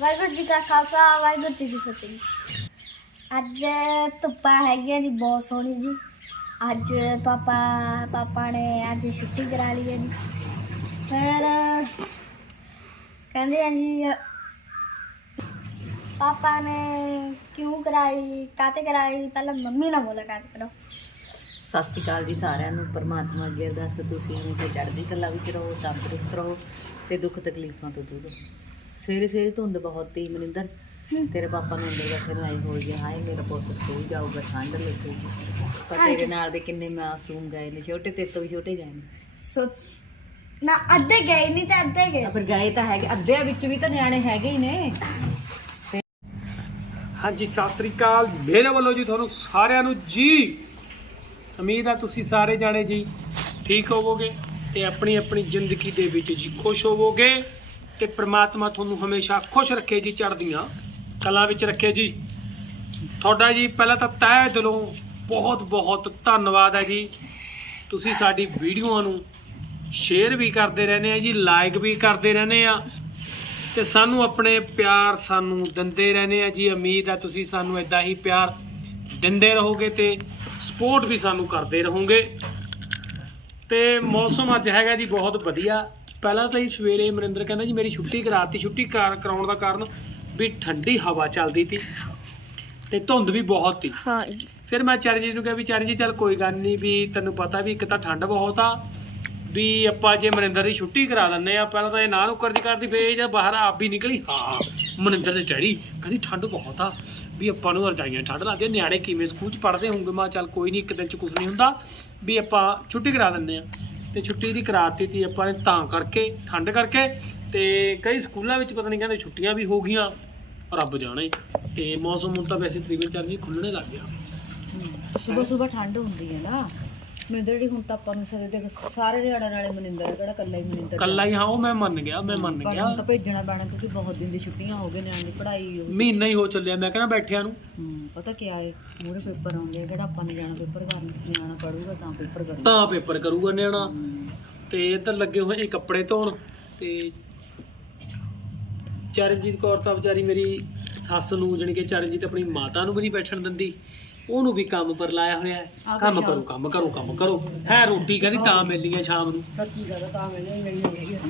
ਵਾਹਿਗੁਰੂ ਜੀ ਕਾ ਖਾਲਸਾ, ਵਾਹਿਗੁਰੂ ਜੀ ਕੀ ਫਤਿਹ। ਅੱਜ ਧੁੱਪਾਂ ਹੈਗੀਆਂ ਜੀ, ਬਹੁਤ ਸੋਹਣੀ ਜੀ। ਅੱਜ ਪਾਪਾ ਪਾਪਾ ਨੇ ਅੱਜ ਛੁੱਟੀ ਕਰਾ ਲਈ ਹੈ ਜੀ। ਫਿਰ ਕਹਿੰਦੇ ਆ ਜੀ, ਪਾਪਾ ਨੇ ਕਿਉਂ ਕਰਾਈ ਕਾਤੇ ਕਰਾਈ? ਪਹਿਲਾਂ ਮੰਮੀ ਨਾਲ ਬੋਲਾ ਕਰ। ਕਰੋ ਸਤਿ ਸ਼੍ਰੀ ਅਕਾਲ ਜੀ ਸਾਰਿਆਂ ਨੂੰ, ਪਰਮਾਤਮਾ ਅੱਗੇ ਅਰਦਾਸ ਤੁਸੀਂ ਹਮੇਸ਼ਾ ਚੜ੍ਹਦੀ ਕਲਾ ਵਿੱਚ ਰਹੋ, ਤੰਦਰੁਸਤ ਰਹੋ ਤੇ ਦੁੱਖ ਤਕਲੀਫਾਂ ਤੋਂ ਦੂਰ ਰਹੋ। ਸਵੇਰੇ ਸਵੇਰੇ ਧੁੰਦ ਬਹੁਤ ਤੀ ਮਨਿੰਦਰ। ਤੇਰੇ ਪਾਪਾ ਨੂੰ ਅੰਦਰ ਬੈਠੇ ਨੂੰ ਆਈ ਹੋ ਗਿਆ ਹਾਏ ਮੇਰਾ ਪੁੱਤ ਸਕੂਲ ਜਾਊਗਾ ਠੰਡ ਲੱਗੇਗੀ। ਪਰ ਤੇਰੇ ਨਾਲ ਦੇ ਕਿੰਨੇ ਮਾਸੂਮ ਗਏ ਨੇ ਛੋਟੇ ਤੇ ਤੋਂ ਵੀ ਛੋਟੇ ਗਏ ਨੇ। ਸੋ ਨਾ ਅੱਧੇ ਗਏ ਨਹੀਂ ਤਾਂ ਅੱਧੇ ਗਏ। ਫਿਰ ਗਏ ਤਾਂ ਹੈਗੇ ਅੱਧਿਆਂ ਵਿੱਚ ਵੀ ਤਾਂ ਨਿਆਣੇ ਹੈਗੇ ਹੀ ਨੇ। ਹਾਂਜੀ ਸਤਿ ਸ੍ਰੀ ਅਕਾਲ। ਮੇਰੇ ਵੱਲੋਂ ਜੀ ਤੁਹਾਨੂੰ ਸਾਰਿਆਂ ਨੂੰ ਜੀ। ਉਮੀਦ ਆ ਤੁਸੀਂ ਸਾਰੇ ਜਾਣੇ ਜੀ ਠੀਕ ਹੋਵੋਗੇ ਤੇ ਆਪਣੀ ਆਪਣੀ ਜ਼ਿੰਦਗੀ ਦੇ ਵਿੱਚ ਜੀ ਖੁਸ਼ ਹੋਵੋਗੇ। ਤੇ ਪ੍ਰਮਾਤਮਾ ਤੁਹਾਨੂੰ ਹਮੇਸ਼ਾ ਖੁਸ਼ ਰੱਖੇ ਜੀ ਚੜ੍ਹਦੀਆਂ ਕਲਾ ਵਿੱਚ ਰੱਖੇ ਜੀ। ਤੁਹਾਡਾ ਜੀ ਪਹਿਲਾਂ ਤਾਂ ਤਹਿ ਦਿਲੋਂ ਬਹੁਤ ਬਹੁਤ ਧੰਨਵਾਦ ਹੈ ਜੀ। ਤੁਸੀਂ ਸਾਡੀ ਵੀਡੀਓਆਂ ਨੂੰ ਸ਼ੇਅਰ ਵੀ ਕਰਦੇ ਰਹਿੰਦੇ ਆ ਜੀ ਲਾਈਕ ਵੀ ਕਰਦੇ ਰਹਿੰਦੇ ਆ ਤੇ ਸਾਨੂੰ ਆਪਣੇ ਪਿਆਰ ਸਾਨੂੰ ਦਿੰਦੇ ਰਹਿੰਦੇ ਆ ਜੀ। ਉਮੀਦ ਆ ਤੁਸੀਂ ਸਾਨੂੰ ਇਦਾਂ ਹੀ ਪਿਆਰ ਦਿੰਦੇ ਰਹੋਗੇ ਤੇ ਸਪੋਰਟ ਵੀ ਸਾਨੂੰ ਕਰਦੇ ਰਹੋਗੇ। ਤੇ ਮੌਸਮ ਅੱਜ ਹੈਗਾ ਜੀ ਬਹੁਤ ਵਧੀਆ। ਪਹਿਲਾਂ ਤਾਂ ਹੀ ਸਵੇਰੇ ਮਨਿੰਦਰ ਕਹਿੰਦਾ ਜੀ ਮੇਰੀ ਛੁੱਟੀ ਕਰਾਤੀ ਛੁੱਟੀ ਕਰ- ਕਰਾਉਣ ਦਾ ਕਾਰਨ ਵੀ ਠੰਡੀ ਹਵਾ ਚੱਲਦੀ ਤੀ ਤੇ ਧੁੰਦ ਵੀ ਬਹੁਤ ਤੀ। ਹਾਂ ਫਿਰ ਮੈਂ ਚਰਨਜੀਤ ਨੂੰ ਕਿਹਾ ਵੀ ਚਰਨਜੀਤ ਚੱਲ ਕੋਈ ਗੱਲ ਨਹੀਂ ਵੀ ਤੈਨੂੰ ਪਤਾ ਵੀ ਇੱਕ ਤਾਂ ਠੰਡ ਬਹੁਤ ਆ ਵੀ ਆਪਾਂ ਜੇ ਮਨਿੰਦਰ ਦੀ ਛੁੱਟੀ ਕਰਾ ਦਿੰਨੇ ਆ ਪਹਿਲਾਂ ਤਾਂ ਇਹ ਨਾ ਨੁੱਕਰ ਦੀ ਕਰਦੀ ਫੇਰ ਇਹ ਜਦ ਬਾਹਰ ਆਪ ਵੀ ਨਿਕਲੀ ਹਾਂ ਮਨਿੰਦਰ ਦੇ ਡੈਡੀ ਕਹਿੰਦੀ ਠੰਡ ਬਹੁਤ ਆ ਵੀ ਆਪਾਂ ਨੂੰ ਰਜਾਈਆਂ ਠੰਡ ਲੱਗਦੀ ਨਿਆਣੇ ਕਿਵੇਂ ਸਕੂਲ ਚ ਪੜ੍ਹਦੇ ਹੋਣਗੇ? ਮੈਂ ਚੱਲ ਕੋਈ ਨਹੀਂ ਇੱਕ ਦਿਨ ਚ ਕੁਝ ਨਹੀਂ ਹੁੰਦਾ ਵੀ ਆਪਾਂ ਛੁੱਟੀ ਕਰਾ ਦਿੰਨੇ ਆ। ਤੇ ਛੁੱਟੀ ਦੀ ਕਰਾਤੀ ਤੀ ਆਪਾਂ ਨੇ ਤਾਂ ਕਰਕੇ, ਠੰਡ ਕਰਕੇ ਤੇ ਕਈ ਸਕੂਲਾਂ ਵਿੱਚ ਪਤਾ ਨਹੀਂ ਕਹਿੰਦੇ ਛੁੱਟੀਆਂ ਵੀ ਹੋ ਗਈਆਂ, ਰੱਬ ਜਾਣੇ। ਤੇ ਮੌਸਮ ਹੁਣ ਤਾਂ ਵੈਸੇ ਤਕਰੀਬਨ ਚੱਲ ਜੀ ਖੁੱਲਣੇ ਲੱਗ ਗਿਆ। ਸਵੇਰ ਸਵੇਰ ਠੰਡ ਹੁੰਦੀ ਹੈ ਨਾ। ਮਨਿੰਦਰ ਜੀ ਹੁਣ ਤਾਂ ਆਪਾਂ ਨੂੰ ਸਾਰੇ ਦੇ ਸਾਰੇ ਨਿਆਣਿਆਂ ਨਾਲੇ ਮਨਿੰਦਰ ਹੈ, ਕਿਹੜਾ ਕੱਲਾ ਹੀ ਮਨਿੰਦਰ ਕੱਲਾ ਹੀ ਹਾਂ ਉਹ ਮੈਂ ਮੰਨ ਗਿਆ ਮੈਂ ਮੰਨ ਪਰ ਗਿਆ। ਹੁਣ ਤਾਂ ਭੇਜਣਾ ਪੈਣਾ ਕਿਉਂਕਿ ਬਹੁਤ ਦਿਨ ਦੀ ਛੁੱਟੀਆਂ ਹੋ ਗਏ ਨਿਆਣੇ ਦੀ ਪੜ੍ਹਾਈ ਹੋ ਮਹੀਨਾ ਹੀ ਹੋ ਚੱਲਿਆ ਮੈਂ ਕਹਿੰਦਾ ਬੈਠਿਆਂ ਨੂੰ। ਹੂੰ ਪਤਾ ਕੀ ਆਏ ਮੂਰੇ ਪੇਪਰ ਆਉਂਦੇ ਆ ਕਿਹੜਾ ਆਪਾਂ ਨੇ ਜਾਣਾ ਪੇਪਰ ਕਰਨ ਨਿਆਣਾ ਪੜੂਗਾ ਤਾਂ ਪੇਪਰ ਕਰੂਗਾ ਤਾਂ ਪੇਪਰ ਕਰੂਗਾ ਨਿਆਣਾ। ਹੂੰ। ਤੇ ਇੱਧਰ ਲੱਗੇ ਹੋਏ ਇਹ ਕੱਪੜੇ ਧੋਣ ਤੇ ਚਰਨਜੀਤ ਕੌਰ ਤਾਂ ਵਿਚਾਰੀ ਮੇਰੀ ਸੱਸ ਨੂੰ ਜਾਣੀ ਕਿ ਚਰਨਜੀਤ ਆਪਣੀ ਮਾਤਾ ਨੂੰ ਵੀ ਨਹੀਂ ਬੈਠਣ ਦਿੰਦੀ। ਉਹਨੂੰ ਵੀ ਕੰਮ ਪਰ ਲਾਇਆ ਹੋਇਆ ਹੈ। ਕੰਮ ਕਰੋ ਕੰਮ ਕਰੋ ਕੰਮ ਕਰੋ। ਹੈ ਰੋਟੀ ਕਹਿੰਦੀ ਤਾਂ ਮਿਲਣੀ ਹੈ ਸ਼ਾਮ ਨੂੰ।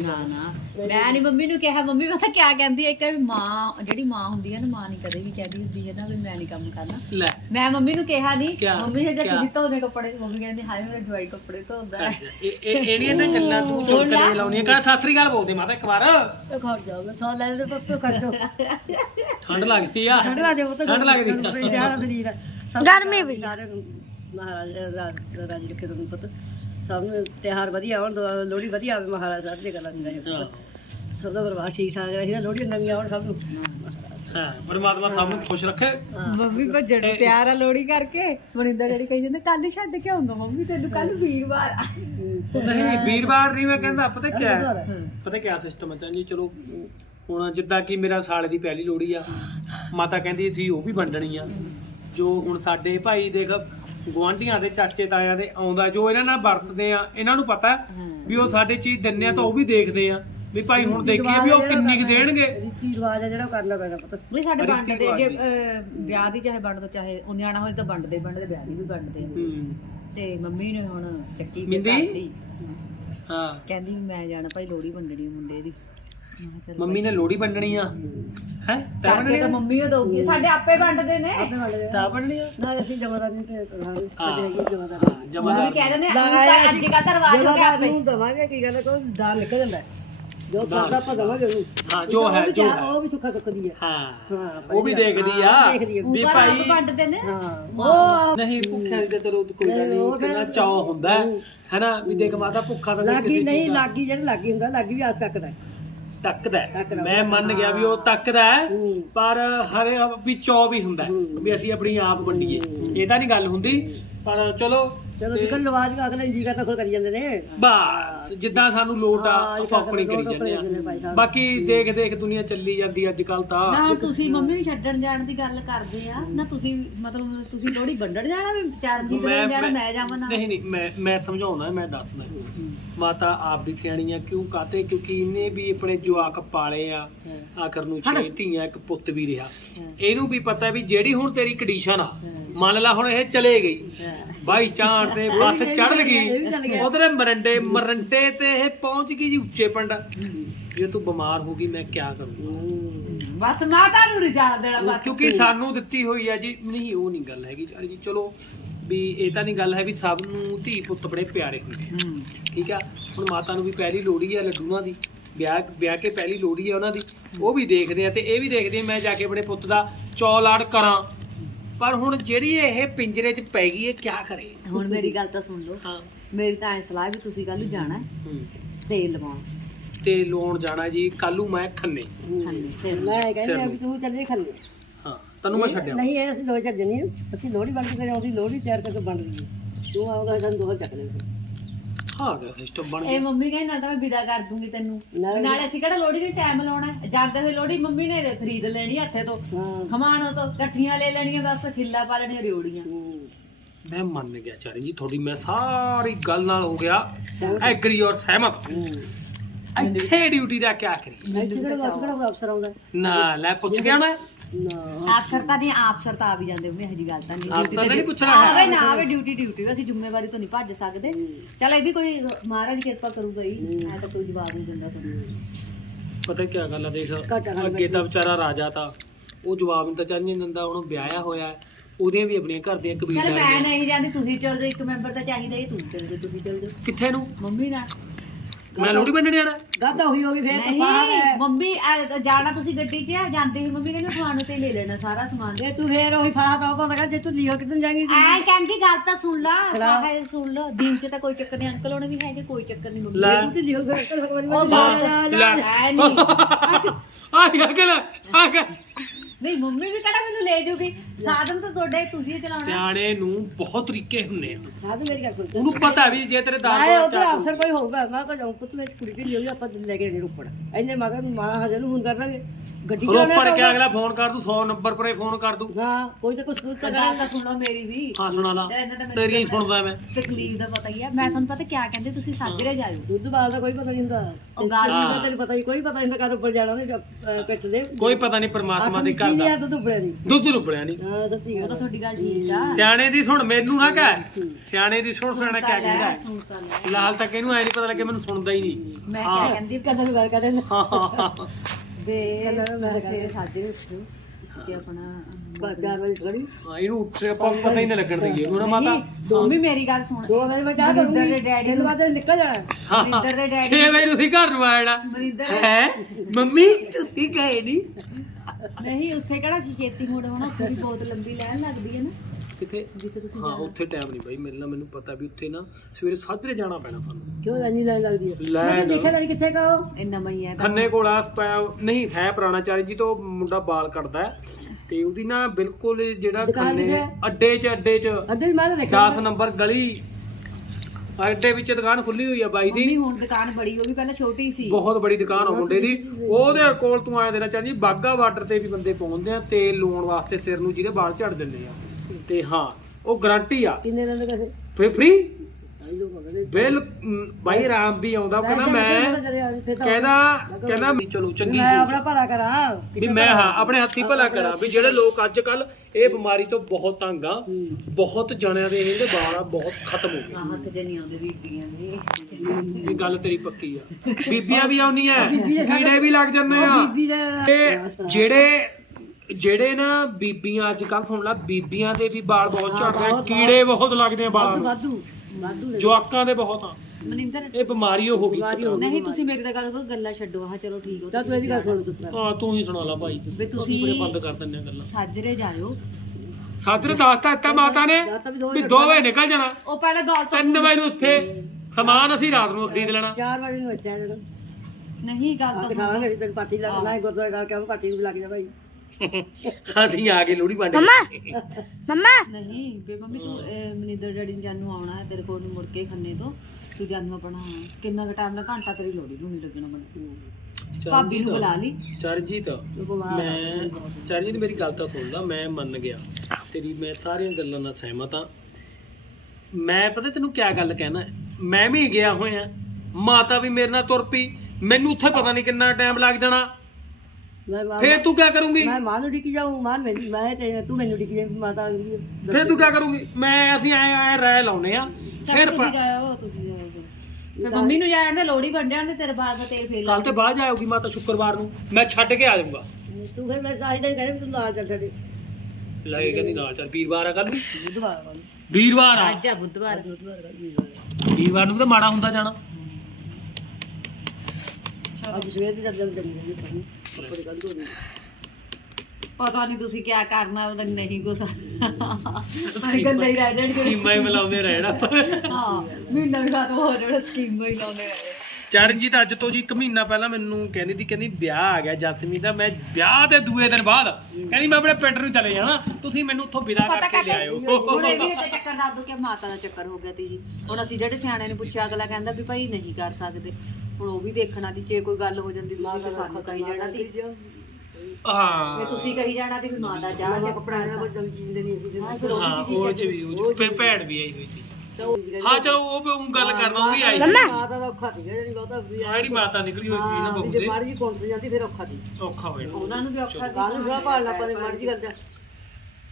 ਨਾ ਨਾ। ਮੈਂ ਨਹੀਂ ਮੰਮੀ ਨੂੰ ਕਿਹਾ ਮੰਮੀ ਪਤਾ ਕਿਆ ਕਹਿੰਦੀ ਹੈ ਕਿ ਮਾਂ ਜਿਹੜੀ ਮਾਂ ਹੁੰਦੀ ਹੈ ਨਾ ਮਾਂ ਨਹੀਂ ਕਦੇ ਵੀ ਕਹਿੰਦੀ ਹੁੰਦੀ ਹੈ ਨਾ ਵੀ ਮੈਂ ਨਹੀਂ ਕੰਮ ਕਰਨਾ। ਲੈ। ਮੈਂ ਮੰਮੀ ਨੂੰ ਕਿਹਾ ਨਹੀਂ? ਮੰਮੀ ਨੇ ਜਦ? ਤੁਸੀਂ ਧੋਨੇ ਕੱਪੜੇ ਮੰਮੀ ਕਹਿੰਦੀ ਹਾਏ ਮੇਰਾ ਜਵਾਈ ਕੱਪੜੇ ਧੋਂਦਾ ਹੈ। ਇਹ ਇਹ ਇਹੜੀਆਂ ਤਾਂ ਗੱਲਾਂ ਤੂੰ ਲੈ। ਚੁਟਕਲੇ ਲਾਉਣੀਆਂ। ਕਹਿੰਦਾ ਸਤਿ ਸ੍ਰੀ ਅਕਾਲ ਬੋਲਦੇ ਮਾਤਾ ਇੱਕ ਵਾਰ। ਤੇ ਖੜ ਜਾਓ ਮੈਂ ਸੌ ਲੈ ਲੈ ਪੱਪੇ ਕੱਢ ਠੰਡ ਲੱਗਦੀ ਆ। ਠੰਡ ਲੱਗਦੀ ਠੰਡ ਲੱਗਦੀ ਆ। ਗਰਮੀ ਵੀ ਸਾਰੇ ਨੂੰ ਮਹਾਰਾਜ ਦਾ ਰਾਜ ਰੱਖੇ ਤੁਹਾਨੂੰ ਪਤਾ। ਸਭ ਨੂੰ ਵਧੀਆ ਆਉਣ ਲੋਹੜੀ ਵਧੀਆ ਆਵੇ ਮਹਾਰਾਜ ਸਾਹਿਬ ਦੀ ਗੱਲਾਂ ਨਹੀਂ ਹਾਂ। ਸਭ ਦਾ ਪਰਿਵਾਰ ਠੀਕ ਠਾਕ ਰਹੇ ਲੋਹੜੀ ਨਵੀਆਂ ਆਉਣ ਸਭ ਨੂੰ। ਹਾਂ ਪਰਮਾਤਮਾ ਸਭ ਨੂੰ ਖੁਸ਼ ਰੱਖੇ। ਮੰਮੀ ਭੱਜਣ ਨੂੰ ਤਿਆਰ ਆ ਲੋੜੀ ਕਰਕੇ। ਮਨਿੰਦਰ ਡੈਡੀ ਕਹੀ ਜਾਂਦੇ ਕੱਲ ਛੱਡ ਕੇ ਆਉਂਗਾ ਮੰਮੀ ਤੈਨੂੰ ਕੱਲ ਵੀਰਵਾਰ ਆ। ਨਹੀਂ ਵੀਰਵਾਰ ਨਹੀਂ ਮੈਂ ਕਹਿੰਦਾ ਪਤਾ ਕੀ ਹੈ? ਪਤਾ ਕੀ ਸਿਸਟਮ ਹੈ ਤਾਂ ਜੀ? ਚਲੋ ਹੁਣ ਜਿੱਦਾਂ ਕਿ ਮੇਰਾ ਸਾਲੇ ਦੀ ਪਹਿਲੀ ਲੋੜੀ ਆ ਮਾਤਾ ਕਹਿੰਦੀ ਸੀ ਉਹ ਵੀ ਵੰਡਣੀ ਆ। ਜੋ ਹੁਣ ਸਾਡੇ ਭਾਈ ਦੇਖ ਗੁਆਂਢੀਆਂ ਦੇ ਚਾਚੇ ਤਾਇਆਂ ਦੇ ਆਉਂਦਾ ਜੋ ਇਹਨਾਂ ਨਾਲ ਵਰਤਦੇ ਆ ਇਹਨਾਂ ਨੂੰ ਪਤਾ ਵੀ ਉਹ ਸਾਡੇ ਚੀਜ਼ ਦਿੰਨੇ ਆ ਤਾਂ ਉਹ ਵੀ ਦੇਖਦੇ ਆ। ਵੀ ਭਾਈ ਹੁਣ ਦੇਖੀਏ ਵੀ ਉਹ ਕਿੰਨੀ ਕੁ ਦੇਣਗੇ। ਰੀਤੀ ਰਿਵਾਜ ਆ ਜਿਹੜਾ ਉਹ ਕਰਨਾ ਪੈਣਾ ਪਤਾ। ਨਹੀਂ ਸਾਡੇ ਵੰਡਦੇ ਜੇ ਵਿਆਹ ਦੀ ਚਾਹੇ ਵੰਡ ਦੋ ਚਾਹੇ ਉਹ ਨਿਆਣਾ ਹੋਏ ਤਾਂ ਵੰਡਦੇ ਵੰਡਦੇ ਵਿਆਹ ਦੀ ਵੀ ਵੰਡਦੇ ਤੇ ਮੰਮੀ ਨੇ ਹੁਣ ਚੱਕੀ ਮਿੰਦੀ? ਕਰਤੀ। ਹਾਂ। ਕਹਿੰਦੀ ਮੈਂ ਜਾਣਾ ਭਾਈ ਲੋੜੀ ਵੰਡਣੀ ਮੁੰਡੇ ਦੀ। ਮੰਮੀ ਨੇ ਲੋੜੀ ਵੰਡਣੀ ਆ। ਹੈ? ਤਾਂ ਮੰਮੀ ਉਹ ਦਊਗੀ। ਸਾਡੇ ਆਪੇ ਵੰਡਦੇ ਨੇ। ਤਾਂ ਵੰਡਣੀ ਆ? ਨਾ ਅਸੀਂ ਜਮਾਦਾਰ ਨਹੀਂ ਤੇ ਕਰਾਂਗੇ ਹਾਂ। ਕਦੇ ਹੈਗੀ ਜਮਾਦਾਰ। ਜਮਾਦਾਰ। ਕਹਿ ਦਿੰਦੇ ਆ ਅੱਜ ਕੱਲ੍ਹ ਤਾਂ ਰਿਵਾਜ ਹੋ ਗਿਆ ਜਮਾਦਾਰ ਆਪੇ। ਨੂੰ ਦਵਾਂਗੇ ਕੀ ਗੱਲ ਕੋਈ ਦਾਨ ਨਿਕਲ ਜਾਂਦਾ ਹੈ। ਜੋ ਸਾਡਾ ਆਪਾਂ ਦਵਾਂਗੇ ਉਹਨੂੰ। ਹਾਂ ਜੋ ਹੈ ਵੀ ਜੋ ਹੈ। ਉਹ ਵੀ ਸੁੱਖਾ ਸੁੱਖਦੀ ਹੈ ਹਾਂ। ਹਾਂ ਉਹ ਵੀ ਦੇਖਦੀ ਆ। ਹਾਂ, ਦੇਖਦੀ ਆ। ਵੀ ਪਰ ਭਾਈ ਆਪ ਵੰਡਦੇ ਨੇ। ਹਾਂ। ਉਹ ਨਹੀਂ ਭੁੱਖਿਆਂ ਦੀ ਤਾਂ ਚਲੋ ਕੋਈ ਗੱਲ ਨਹੀਂ ਕਿੰਨਾ ਚਾਅ ਹੁੰਦਾ ਹੈ। ਹੈਨਾ? ਵੀ ਦੇਖ ਮਾਤਾ ਭੁੱਖਾ ਤਾਂ ਨਹੀਂ ਲਾਗੀ ਕਿਸੇ ਨਹੀਂ ਲਾਗੀ ਜਿਹੜਾ ਲਾਗੀ ਹੁੰਦਾ ਲਾਗੀ ਵੀ ਆਸ ਤੱਕਦਾ ਹੈ। ਤੱਕਦਾ ਹੈ। ਤੱਕਦਾ। ਮੈਂ ਮੰਨ ਗਿਆ ਵੀ ਉਹ ਤੱਕਦਾ ਹੈ ਹੂੰ। ਪਰ ਹਰੇ ਵੀ ਚਾਅ ਵੀ ਹੁੰਦਾ ਹੈ ਵੀ ਅਸੀਂ ਆਪਣੀ ਆਪ ਵੰਡੀਏ ਇਹ ਤਾਂ ਨਹੀਂ ਗੱਲ ਹੁੰਦੀ ਪਰ ਚਲੋ ਚਲੋ ਜਿਕਨ ਲਵਾਜ ਅਗਲੇ ਜੀ ਕਰਤਾ ਖੁਦ ਕਰੀ ਜਾਂਦੇ ਨੇ। ਬਸ ਜਿੱਦਾਂ ਸਾਨੂੰ ਲੋਟ ਆ ਹਾਂ, ਆਪਾਂ ਆਪਣੀ ਕਰੀ ਲੋਟ ਜਾਂਦੇ ਭਾਈ ਆ। ਸਾਹਿਬ। ਬਾਕੀ ਦੇਖ ਦੇਖ ਦੁਨੀਆ ਚੱਲੀ ਜਾਂਦੀ ਅੱਜ ਕੱਲ ਤਾਂ। ਨਾ ਤੁਸੀਂ ਮੰਮੀ ਨੂੰ ਛੱਡਣ ਜਾਣ ਦੀ ਗੱਲ ਕਰਦੇ ਆ। ਨਾ ਤੁਸੀਂ ਮਤਲਬ ਤੁਸੀਂ ਲੋੜੀ ਵੰਡਣ ਜਾਣਾ ਵੀ ਚਾਰ ਜੀ ਦਿਨ ਜਾਣਾ ਮੈਂ ਜਾਵਾਂ ਨਾ? ਨਹੀਂ ਨਹੀਂ ਮੈਂ ਮੈਂ ਸਮਝਾਉਣਾ ਮੈਂ ਦੱਸਦਾ। ਮਾਤਾ ਆਪ ਵੀ ਸਿਆਣੀ ਆ ਕਿਉਂ ਕਾਤੇ? ਕਿਉਂਕਿ ਇਹਨੇ ਵੀ ਆਪਣੇ ਜਵਾਕ ਪਾਲੇ ਆ ਆਖਰ ਨੂੰ ਛੇ ਧੀਆਂ ਇੱਕ ਪੁੱਤ ਵੀ ਰਿਹਾ। ਇਹਨੂੰ ਵੀ ਪਤਾ ਵੀ ਜਿਹੜੀ ਹੁਣ ਤੇਰੀ ਕੰਡੀਸ਼ਨ ਆ ਮੰਨ ਲਾ ਹੁਣ ਇਹ ਚਲੇ ਗਈ। ਬਾਈ ਚਾਂਸ ਤੇ ਬੱਸ ਚੜ ਗਈ ਉਧਰੇ ਮਰੰਡੇ ਮਰੰਡੇ ਤੇ ਇਹ ਪਹੁੰਚ ਗਈ ਜੀ ਉੱਚੇ ਪਿੰਡ। ਜੇ ਤੂੰ ਬਿਮਾਰ ਹੋ ਗਈ ਮੈਂ ਕੀ ਕਰੂੰਗਾ ਬਸ ਮਾਤਾ ਨੂੰ ਰਿਜਾਣ ਦੇਣਾ ਬਸ। ਕਿਉਂਕਿ ਸਾਨੂੰ ਦਿੱਤੀ ਹੋਈ ਆ ਜੀ। ਨਹੀਂ ਉਹ ਨਹੀਂ ਗੱਲ ਹੈਗੀ ਜੀ। ਚਲੋ ਵੀ ਇਹ ਤਾਂ ਨਹੀਂ ਗੱਲ ਹੈ ਵੀ ਸਭ ਨੂੰ ਧੀ ਪੁੱਤ ਬੜੇ ਪਿਆਰੇ ਹੁੰਦੇ ਹੂੰ। ਠੀਕ ਆ? ਹੁਣ ਮਾਤਾ ਨੂੰ ਵੀ ਪਹਿਲੀ ਲੋੜੀ ਆ ਲੱਡੂਆਂ ਦੀ। ਵਿਆਹ ਵਿਆਹ ਕੇ ਪਹਿਲੀ ਲੋੜੀ ਆ ਉਹਨਾਂ ਦੀ। ਉਹ ਵੀ ਦੇਖਦੇ ਆ ਤੇ ਇਹ ਵੀ ਦੇਖਦੇ ਆ ਮੈਂ ਜਾ ਕੇ ਆਪਣੇ ਪੁੱਤ ਦਾ ਚੌਲਾੜ ਕਰਾਂ। ਪਰ ਹੁਣ ਜਿਹੜੀ ਇਹ ਪਿੰਜਰੇ 'ਚ ਪੈ ਗਈ ਇਹ ਕਿਆ ਕਰੇ? ਹੁਣ ਮੇਰੀ ਗੱਲ ਤਾਂ ਸੁਣ ਲਓ। ਹਾਂ। ਮੇਰੀ ਤਾਂ ਐ ਸਲਾਹ ਵੀ ਤੁਸੀਂ ਕੱਲ ਨੂੰ ਜਾਣਾ ਹੈ, ਹੂੰ। ਤੇਲ ਲਵਾਉਣ। ਤੇ ਲੋਨ ਜਾਣਾ ਜੀ ਕੱਲੂ ਮੈਂ ਖੰਨੇ। ਖੰਨੇ। ਸਿਰ ਨੂੰ। ਮੈਂ ਕਹਿੰਦੀ ਆ ਵੀ ਤੂੰ ਚੱਲੇ ਖੰਨੇ। ਹਾਂ ਤੈਨੂੰ ਮੈਂ ਛੱਡਿਆ। ਨਹੀਂ ਇਹ ਅਸੀਂ ਦੋ ਚੱਜ ਨਹੀਂ ਅਸੀਂ ਲੋਹੜੀ ਬੰਦ ਕੇ ਆਉਂਦੀ ਲੋਹੜੀ ਤਿਆਰ ਕਰਕੇ ਵੰਡ ਲਈ ਤੂੰ ਆਉਂਦਾ ਸਾਨੂੰ ਦੋ ਚੱਕ ਲੈ ਹਾਂ ਗਿਆ ਸਿਸਟਮ ਬਣ ਇਹ ਗਿਆ। ਮੰਮੀ ਕਹਿੰਦੀ ਨਾਲ ਤਾਂ ਮੈਂ ਵਿਦਾ ਕਰ ਦੂੰਗੀ ਤੈਨੂੰ। ਨਾਲੇ- ਵੀ ਨਾਲੇ ਅਸੀਂ ਕਿਹੜਾ ਲੋੜੀ ਨੂੰ ਟਾਈਮ ਲਾਉਣਾ ਹੈ। ਜਾਂਦੇ ਹੋਏ ਲੋੜੀ ਮੰਮੀ ਨੇ ਖਰੀਦ ਲੈਣੀ ਹੱਥੇ ਤੋਂ। ਹਾਂ। ਖਮਾਣੋ ਤੋਂ ਇਕੱਠੀਆਂ ਲੈ ਲੈਣੀਆਂ ਬਸ ਖਿੱਲਾ ਪਾ ਲੈਣੀਆਂ ਰਿਓੜੀਆਂ ਮੈਂ ਮੰਨ ਗਿਆ ਚਾਰੀ ਜੀ ਤੁਹਾਡੀ ਮੈਂ ਸਾਰੀ ਗੱਲ ਨਾਲ ਹੋ ਗਿਆ ਐਗਰੀ ਔਰ ਸਹਿਮਤ। ਇੱਥੇ ਡਿਊਟੀ ਦਾ ਕਿਆ ਕਰੀ ਮੈਂ ਕਿਹੜਾ ਬਾਤ ਕਿਹੜਾ ਅਫਸਰ ਆਉਂਦਾ? ਨਾ ਲੈ ਪੁੱਛ ਗਿਆ ਮੈਂ ਨਾ। ਆਫਸਰ ਤਾਂ ਨਹੀਂ ਆਫਸਰ ਤਾਂ ਆ ਵੀ ਜਾਂਦੇ ਹੁੰਦੇ ਇਹੋ ਜੀ ਗੱਲ ਤਾਂ ਨਹੀਂ। ਆਪ ਤਾਂ ਨਹੀਂ ਪੁੱਛਣਾ ਆਵੇ ਨਾ ਆਵੇ ਡਿਊਟੀ ਡਿਊਟੀ ਅਸੀਂ ਜ਼ਿੰਮੇਵਾਰੀ ਤੋਂ ਨਹੀਂ ਭੱਜ ਸਕਦੇ। ਚਲ ਇਹ ਵੀ ਕੋਈ ਮਹਾਰਾਜ ਕਿਰਪਾ ਕਰੂਗਾ ਹੀ। ਐ ਤਾਂ ਕੋਈ ਜਵਾਬ ਨਹੀਂ ਦਿੰਦਾ ਤੁਹਾਨੂੰ ਪਤਾ ਕੀ ਗੱਲ ਆ ਦੇਖ ਅੱਗੇ ਤਾਂ ਵਿਚਾਰਾ ਰਾਜਾ ਤਾਂ ਉਹ ਜਵਾਬ ਨਹੀਂ ਤਾਂ ਚੱਲ ਨਹੀਂ ਦਿੰਦਾ ਹੁਣ ਵਿਆਹਿਆ ਹੋਇਆ। ਉਹਦੀਆਂ ਵੀ ਆਪਣੀਆਂ ਘਰ ਦੀਆਂ ਚਲ ਮੈਂ ਨਹੀਂ ਜਾਂਦੀ ਤੁਸੀਂ ਚੱਲ ਜਾਓ ਇੱਕ ਮੈਂਬਰ ਤਾਂ ਚਾਹੀਦਾ ਹੀ ਤੂੰ ਚੱਲ ਜਾ ਤੁਸੀਂ ਚੱਲ ਜਾਓ। ਕਿੱਥੇ ਨੂੰ? ਮੰਮੀ ਨਾਲ। ਮੈਂ ਲੋੜੀ ਬੰਨਣ ਜਾਣਾ ਗੱਲ ਤਾਂ ਉਹੀ ਹੋ ਗਈ ਫੇਰ ਤਾਂ ਬਾਹਰ ਨਹੀਂ ਹੈ ਮੰਮੀ ਐ ਜਾਣਾ ਤੁਸੀਂ ਗੱਡੀ 'ਚ ਆ ਜਾਂਦੇ ਵੀ ਮੰਮੀ ਕਹਿੰਦੇ ਤੁਹਾਨੂੰ ਤੇ ਹੀ ਲੈ ਲੈਣਾ ਸਾਰਾ ਸਮਾਨ ਜੇ ਤੂੰ ਫੇਰ ਉਹੀ ਫਾਹ ਦਾ ਪਤਾ ਕਰ ਜੇ ਤੂੰ ਲਿਓ ਕਿਤਨ ਜਾਏਂਗੀ ਐ ਕਹਿੰਦੀ ਗੱਲ ਤਾਂ ਸੁਣ ਲਾ ਸਾਹਾ ਸੁਣ ਲਓ ਦਿਨ 'ਚ ਤਾਂ ਕੋਈ ਚੱਕਰ ਨਹੀਂ ਅੰਕਲ ਹੋਣੇ ਵੀ ਹੈਗੇ ਕੋਈ ਚੱਕਰ ਨਹੀਂ ਮੰਮੀ ਲੈ ਤੂੰ ਲਿਓ ਫਿਰ ਉਹ ਗੱਲ ਲੈ ਐ ਨਹੀਂ ਆ ਗਿਆ ਕਿ ਲੈ ਆ ਗਿਆ ਨਹੀਂ ਮੰਮੀ ਵੀ ਕਿਹੜਾ ਮੈਨੂੰ ਲੈ ਜੂਗੀ? ਸਾਧਨ ਤਾਂ ਤੁਹਾਡੇ ਤੁਸੀਂ ਹੀ ਚਲਾਉਣਾ। ਸਿਆਣੇ ਨੂੰ ਬਹੁਤ ਤਰੀਕੇ ਹੁੰਦੇ ਆ। ਸਾਧ ਮੇਰੀ ਗੱਲ ਸੁਣ। ਉਹਨੂੰ ਪਤਾ ਵੀ ਜੇ ਤੇਰੇ ਆਏ ਦਾਦਾ ਉਧਰ ਅਫਸਰ ਕੋਈ ਹੋਊਗਾ ਮੈਂ ਕਹਾਂ ਜਾਉਂ ਪੁੱਤ ਮੇਰੀ ਕੁੜੀ ਦੀ ਲਿਓ ਆਪਾਂ ਲੈ ਕੇ ਗਏ ਰੋਪੜ। ਇੰਨੇ ਮਗਰ ਮਾਂ ਹਜੇ ਨੂੰ ਫੋਨ ਕਰ ਲਾਂਗੇ ਗੱਡੀ ਰੋਪੜ ਕੇ ਅਗਲਾ ਫੋਨ ਕਰ ਦੂ 100 ਨੰਬਰ ਪਰੇ ਫੋਨ ਕਰ ਦੂ। ਹਾਂ ਕੋਈ ਤਾਂ ਕੁਛ ਕੁਛ ਤਾਂ ਗੱਲ ਤਾਂ ਸੁਣੋ ਮੇਰੀ ਵੀ। ਹਾਂ ਸੁਣਾ ਲਾ। ਤੇਰੀਆਂ ਹੀ ਸੁਣਦਾ ਮੈਂ। ਤਕਲੀਫ ਦਾ ਪਤਾ ਹੀ ਆ ਮੈਂ ਤੁਹਾਨੂੰ ਪਤਾ ਕਿਆ ਕਹਿੰਦੇ ਤੁਸੀਂ ਸਾਜਰੇ ਜਾਇਓ। ਦੁੱਧ ਬਾਲ ਦਾ ਕੋਈ ਪਤਾ ਨਹੀਂ ਹੁੰਦਾ। ਉਹ ਗੱਲ ਦਾ ਤੈਨੂੰ ਪਤਾ ਹੀ ਕੋਈ ਪਤਾ ਨਹੀਂ ਕਦੋਂ ਉੱਪਰ ਜਾਣਾ ਉਹਨੇ ਪਿੱਠ ਦੇ। ਕੋਈ ਪਤਾ ਨਹੀਂ ਪ੍ਰਮਾਤਮਾ ਦੇ ਘਰ ਦਾ। ਆ ਦੁੱਧ ਉੱਪਰ ਨਹੀਂ। ਦੁੱਧ ਰੁਪੜਿਆ ਨਹੀਂ। ਹਾਂ ਸੱਚੀ ਉਹ ਤਾਂ ਤੁਹਾਡੀ ਗੱਲ ਠੀਕ ਆ। ਸਿਆਣੇ ਦੀ ਸੁਣ ਮੈਨੂੰ ਨਾ ਕਹਿ। ਸਿਆਣੇ ਦੀ ਸੁਣ ਸਿਆਣਾ ਕਿਆ ਕਹਿੰਦਾ। ਸੁਣ ਤਾਂ ਤੱਕ ਇਹਨੂੰ ਐ ਨਹੀਂ ਪਤਾ ਲੱਗਿਆ ਮੈਨੂੰ ਸੁਣਦਾ ਹੀ ਨਹੀਂ। ਮੈਂ ਕਿਆ ਕਹਿੰਦੀ ਕਦੋਂ ਨੂੰ ਗੱਲ ਕਰਦੇ ਨੇ ਹਾਂ। ਹਾਂ ਇਹਨੂੰ ਆਪਾਂ ਪਤਾ ਨਹੀਂ ਲੱਗਣ ਦਈਏ। ਉਹਨੂੰ ਨਾ ਮਾਤਾ ਦੋ ਵੀ ਮੇਰੀ ਗੱਲ ਸੁਣ। ਦੋ ਵਜੇ ਮੈਂ ਚਾਹ ਕਰੂੰਗੀ। ਮਨਿੰਦਰ ਦੇ ਡੈਡੀ ਦਿਨ ਬਾਅਦ ਨਿਕਲ ਜਾਣਾ। ਹਾਂ ਮਨਿੰਦਰ ਦੇ ਡੈਡੀ 6 ਵਜੇ ਤੁਸੀਂ ਘਰ ਨੂੰ ਆਣਾ ਮਨਿੰਦਰ ਹੈ? ਮੰਮੀ ਤੁਸੀਂ ਗਏ ਨਹੀਂ ਨਹੀਂ ਉੱਥੇ ਕਿਹੜਾ ਸੀ ਛੇਤੀ ਮੋੜ ਹੋਣਾ ਉੱਥੇ ਵੀ ਬਹੁਤ ਲੰਬੀ ਲਾਈਨ ਲੱਗਦੀ ਹੈ ਨਾ। ਕਿੱਥੇ ਜਿੱਥੇ ਤੁਸੀਂ ਹਾਂ ਉੱਥੇ ਟਾਈਮ ਨਹੀਂ ਬਾਈ ਮਿਲਣਾ ਮੈਨੂੰ ਪਤਾ ਵੀ ਉੱਥੇ ਨਾ ਸਵੇਰੇ ਸਾਜਰੇ ਜਾਣਾ ਪੈਣਾ ਸਾਨੂੰ ਕਿਉਂ ਇੰਨੀ ਲਾਈਨ ਲੱਗਦੀ ਹੈ? ਮੈਂ ਤਾਂ ਦੇਖਿਆ ਤਾਂ ਨਹੀਂ ਕਿੱਥੇ ਕਾ ਉਹ। ਇੰਨਾ ਮਈ ਹੈ ਖੰਨੇ ਕੋਲ ਆ ਪੈ- ਨਹੀਂ ਹੈ ਪੁਰਾਣਾ ਚਾਰੀ ਜੀ ਤੋਂ ਮੁੰਡਾ ਬਾਲ ਕੱਟਦਾ ਹੈ ਤੇ ਉਹਦੀ ਨਾ ਬਿਲਕੁਲ ਜਿਹੜਾ ਦੁਕਾਨ ਖੰਨੇ ਕਿੱਥੇ? ਅੱਡੇ 'ਚ ਅੱਡੇ 'ਚ। ਅੱਡੇ ਦੀ ਮੈਂ ਤਾਂ ਦੇਖਿਆ 10 ਨੰਬਰ ਗਲੀ। ਅੱਡੇ ਵਿੱਚ ਦੁਕਾਨ ਖੁੱਲੀ ਹੋਈ ਆ ਬਾਈ ਦੀ। ਮੰਮੀ ਹੁਣ ਦੁਕਾਨ ਬੜੀ ਹੋ ਗਈ ਪਹਿਲਾਂ ਛੋਟੀ ਸੀ। ਬਹੁਤ ਬੜੀ ਦੁਕਾਨ ਆ ਮੁੰਡੇ ਦੀ। ਉਹਦੇ ਕੋਲ ਤੂੰ ਆਇਆ ਦੇਣਾ ਚਾਹੀਦੀ ਬਾਗਾ ਬਾਰਡਰ ਤੇ ਵੀ ਬੰਦੇ ਪਹੁੰਚਦੇ ਆ ਤੇਲ ਲਾਉਣ ਵਾਸਤੇ ਸਿਰ ਨੂੰ ਜਿਹਦੇ ਵਾਲ ਝੜ ਦਿੰਦੇ ਆ। ਤੇ ਹਾਂ ਉਹ ਗਾਰੰਟੀ ਆ। ਕਿੰਨੇ ਦਿਨ ਦੇ ਫੇ ਫ੍ਰੀ ਬਿਲ ਬਾਈ ਆਰਾਮ ਵੀ ਆਉਂਦਾ ਉਹ ਕਹਿੰਦਾ ਮੈਂ ਕਹਿੰਦਾ ਕਹਿੰਦਾ ਚਲੋ ਚੰਗੀ ਮੈਂ ਆਪਣਾ ਭਲਾ ਕਰਾਂ। ਵੀ ਮੈਂ ਹਾਂ ਆਪਣੇ ਹੱਥੀ ਭਲਾ ਕਰਾਂ। ਵੀ ਜਿਹੜੇ ਲੋਕ ਅੱਜ ਕੱਲ ਇਹ ਬਿਮਾਰੀ ਤੋਂ ਬਹੁਤ ਤੰਗ ਆ ਬਹੁਤ ਜਣਿਆਂ ਦੇ ਇਹਦੇ ਵਾਲ ਆ ਬਹੁਤ ਖਤਮ ਹੋ ਗਏ। ਹੱਥ ਚ ਨਹੀਂ ਆਉਂਦੇ ਬੀਬੀਆਂ ਦੇ। ਇਹ ਗੱਲ ਤੇਰੀ ਪੱਕੀ ਆ। ਬੀਬੀਆਂ ਵੀ ਆਉਂਦੀਆਂ। ਕੀੜੇ ਵੀ ਲੱਗ ਜਾਂਦੇ ਆ। ਤੇ ਜਿਹੜੇ ਜਿਹੜੇ ਨਾ ਬੀਬੀਆਂ ਅੱਜ ਕੱਲ ਸੁਣ ਲੈ ਬੀਬੀਆਂ ਦੇ ਵੀ ਵਾਲ ਬਹੁਤ ਝੜਦੇ ਆ ਕੀੜੇ ਬਹੁਤ। ਲੱਗਦੇ ਆ ਵਾਲਾਂ। ਨੂੰ ਵਾਧੂ ਵਾਧੂ ਜਵਾਕਾਂ ਦੇ ਬਹੁਤ ਆ। ਮਨਿੰਦਰ ਇਹ ਬਿਮਾਰੀ ਹੋ ਗਈ। ਨਹੀਂ ਤੁਸੀਂ ਮੇਰੀ ਤਾਂ ਗੱਲ ਕਰੋ ਗੱਲਾਂ ਛੱਡੋ। ਆਹ ਚਲੋ ਠੀਕ ਹੋ ਤਾਂ ਤੂੰ ਇਹਦੀ ਗੱਲ ਸੁਣ ਸੁਪਨਾ ਹਾਂ ਤੂੰ ਹੀ ਸੁਣਾ ਲਾ ਭਾਈ। ਵੀ ਤੁਸੀਂ ਬੜੇ ਬੰਦ ਕਰ ਦਿੰਦੇ ਆ ਗੱਲਾਂ। ਸਾਜਰੇ ਜਾਇਓ। ਸਾਜਰੇ ਦੱਸਤਾ ਇੱਤਾ ਮਾਤਾ ਨੇ ਵੀ ਦੋ ਵੀ 2 ਵਜੇ ਨਿਕਲ ਜਾਣਾ। ਉਹ ਪਹਿਲਾਂ ਗੱਲ ਤਾਂ 3 ਵਜੇ ਨੂੰ ਉੱਥੇ ਸਮਾਨ ਅਸੀਂ ਰਾਤ ਨੂੰ ਖਰੀਦ ਲੈਣਾ। 4 ਵਜੇ ਨੂੰ ਅੱਛਾ ਜਿਹੜਾ ਨਹੀਂ ਗੱਲ ਆ ਤਾਂ ਦਿਖਾਵਾਂਗੇ ਤੈਨੂੰ ਪਾਰਟੀ ਲੱਗ ਨਾ ਗੁਰਦੁਆਰੇ ਨਾਲ ਕਿਉਂ ਪਾਰਟੀ ਨੂੰ ਵੀ ਲੱਗ ਜਾ ਭਾਈ। ਅਸੀਂ ਆ ਕੇ ਲੋੜੀ ਵੰਡ ਮੰਮਾ ਨਹੀਂ ਬੇ ਮੰਮੀ ਤੂੰ ਅਹ, ਮਨਿੰਦਰ ਡੈਡੀ ਨੂੰ ਜਾਨੂ ਆਉਣਾ ਹੈ ਤੇਰੇ ਕੋਲ ਨੂੰ ਮੁੜ ਕੇ ਖੰਨੇ ਤੋਂ। ਤੂੰ ਜਾਨੂ ਆਪਣਾ ਕਿੰਨਾ ਕੁ ਟਾਈਮ ਦਾ ਘੰਟਾ ਤੇਰੀ ਲੋੜੀ ਨੂੰ ਨਹੀਂ ਲੱਗਣਾ ਮੈਨੂੰ ਭਾਬੀ ਨੂੰ ਬੁਲਾ ਲਈ। ਚਰਜੀਤ ਮੈਂ ਚਰਜੀਤ ਮੇਰੀ ਗੱਲ ਤਾਂ ਸੁਣ ਲਾ ਮੈਂ ਮੰਨ ਗਿਆ। ਤੇਰੀ ਮੈਂ ਸਾਰੀਆਂ ਗੱਲਾਂ ਨਾਲ ਸਹਿਮਤ ਆ ਮੈਂ ਪਤਾ ਤੈਨੂੰ ਕਿਆ ਗੱਲ ਕਹਿਣਾ ਮੈਂ ਵੀ ਗਿਆ ਹੋਇਆ ਮਾਤਾ ਵੀ ਮੇਰੇ ਨਾਲ ਤੁਰ ਪਈ। ਮੈਨੂੰ ਉੱਥੇ ਪਤਾ ਨਹੀਂ ਕਿੰਨਾ ਟਾਈਮ ਲੱਗ ਜਾਣਾ। ਮੈਂ ਮਾਂ ਫੇਰ ਤੂੰ ਕੀ ਕਰੂੰਗੀ? ਮੈਂ ਮਾਂ ਨੂੰ ਡਿੱਕੀ ਜਾਊਂ ਮਾਂ ਮੈਨੂੰ ਮੈਂ ਤੇ ਤੂੰ ਮੈਨੂੰ ਡਿੱਕੀ ਜਾਈਂ ਮਾਤਾ ਹੈ ਫੇਰ ਤੂੰ ਕੀ ਕਰੂੰਗੀ? ਮੈਂ ਅਸੀਂ ਐ ਐ ਰਹਿ ਲਾਉਨੇ ਆ। ਫਿਰ ਤੁਸੀਂ ਜਾਇਓ ਤੁਸੀਂ ਜਾਇਓ ਮੈਂ ਮੰਮੀ ਨੂੰ ਜਾਣ ਦੇ ਲੋੜੀ ਵੰਡਿਆ ਨੇ ਤੇਰੇ ਬਾਅਦ ਦਾ ਤੇਲ ਫੇਲ ਕੱਲ ਤੇ ਬਾਅਦ ਜਾਊਗੀ ਮਾਤਾ ਸ਼ੁੱਕਰਵਾਰ ਨੂੰ। ਮੈਂ ਛੱਡ ਕੇ ਆ ਜਾਊਂਗਾ। ਤੂੰ ਫਿਰ ਮੈਂ ਸਾਜ ਦਿਨ ਕਹਿੰਦਾ ਤੂੰ ਨਾਲ ਚੱਲ ਛੱਡੇ ਲੈ ਕਹਿੰਦੀ ਨਾਲ ਚੱਲ ਵੀਰਵਾਰ ਆ ਕੱਲ ਨੂੰ। ਬੁੱਧਵਾਰ ਵਾਲੀ ਵੀਰਵਾਰ ਆ। ਅੱਜ ਆ ਬੁੱਧਵਾਰ। ਵੀਰਵਾਰ ਨੂੰ ਤਾਂ ਮਾੜਾ ਹੁੰਦਾ ਜਾਣਾ। ਅੱਜ ਸਵੇਰ ਦੀ ਜਦ ਜੰਮ ਗਈ ਪਤਾ ਨਹੀਂ ਤੁਸੀਂ ਕੀ ਕਰਨਾ ਉਹਦਾ ਨਹੀਂ ਗੁੱਸਾ ਅਸੀਂ ਗੱਲਾਂ ਹੀ ਰਹਿ ਜਾਣਗੇ ਸਕੀਮਾਂ ਹੀ ਮਿਲਾਉਂਦੇ ਰਹਿਣਾ। ਹਾਂ ਮਹੀਨਾ ਵੀ ਖਤਮ ਹੋ ਜਾਣਾ ਸਕੀਮਾਂ ਹੀ ਲਾਉਂਦੇ ਰਹੇ ਚਰਨਜੀਤ ਅੱਜ ਤੋਂ ਜੀ ਇੱਕ ਮਹੀਨਾ ਪਹਿਲਾਂ ਮੈਨੂੰ ਕਹਿੰਦੀ ਸੀ ਕਹਿੰਦੀ ਵਿਆਹ ਆ ਗਿਆ ਜਸਮੀ ਦਾ। ਮੈਂ ਵਿਆਹ ਦੇ ਦੂਏ ਦਿਨ ਬਾਅਦ ਕਹਿੰਦੀ ਮੈਂ ਆਪਣੇ ਪਿੰਡ ਨੂੰ ਚਲੇ ਜਾਣਾ। ਤੁਸੀਂ ਮੈਨੂੰ ਉੱਥੋਂ ਵਿਦਾ ਕਰਕੇ ਲਿਆਇਓ। ਹੁਣ ਇਹ ਵੀ ਚੱਕਰ ਦੱਸ ਦੋ ਕਿ ਮਾਤਾ ਦਾ ਚੱਕਰ ਹੋ ਗਿਆ ਤੀ ਜੀ। ਹੁਣ ਅਸੀਂ ਜਿਹੜੇ ਸਿਆਣੇ ਨੇ ਪੁੱਛਿਆ ਅਗਲਾ ਕਹਿੰਦਾ ਵੀ ਭਾਈ ਨਹੀਂ ਕਰ ਸਕਦੇ। ਹੁਣ ਉਹ ਵੀ ਦੇਖਣਾ ਦੀ ਜੇ ਕੋਈ ਗੱਲ ਹੋ ਜਾਂਦੀ ਤੁਸੀਂ ਤਾਂ ਸਾਨੂੰ ਕਹੀ ਜਾਣਾ ਤੀ ਹਾਂ। ਵੀ ਤੁਸੀਂ ਕਹੀ ਜਾਣਾ ਤੀ ਵੀ ਮਾਤਾ ਜਾ ਨਵਾਂ ਕੱਪੜਾ ਨਾ ਕੋਈ ਨਵੀਂ ਚੀਜ਼ ਲੈਣੀ ਸੀ ਹਾਂ, ਫਿਰ ਉਹ ਵੀ ਉਹ ਚ ਵੀ ਉਹ 'ਚ- ਫਿਰ ਭੈਣ ਵੀ ਆਈ ਹੋਈ ਸੀ। ਹਾਂ ਚਲੋ ਉਹ ਵੀ ਉਹ ਗੱਲ ਕਰਦਾ ਉਹ ਵੀ ਆਈ ਸੀ। ਮਾਤਾ ਦਾ ਔਖਾ ਸੀ ਜਿਹੜੀ ਬਹੁਤਾ ਵੀ ਆਹ ਜਿਹੜੀ ਮਾਤਾ ਨਿਕਲੀ ਹੋਈ ਸੀ ਨਾ ਹਾਂ, ਵੀ ਬਹੂ ਜੇ ਦੇ ਮਾੜੀ ਜੀ ਕੋਲ ਜਾਂਦੀ ਫਿਰ ਔਖਾ ਸੀ ਔਖਾ ਹੋ ਜਾਣਾ ਉਹਨਾਂ ਨੂੰ ਵੀ ਔਖਾ ਸੀ ਗੱਲ ਨੂੰ ਸਾਹ ਭਾਲਣਾ ਪਰੇ ਮਾੜੀ ਜੀ ਗੱਲ ਦਾ।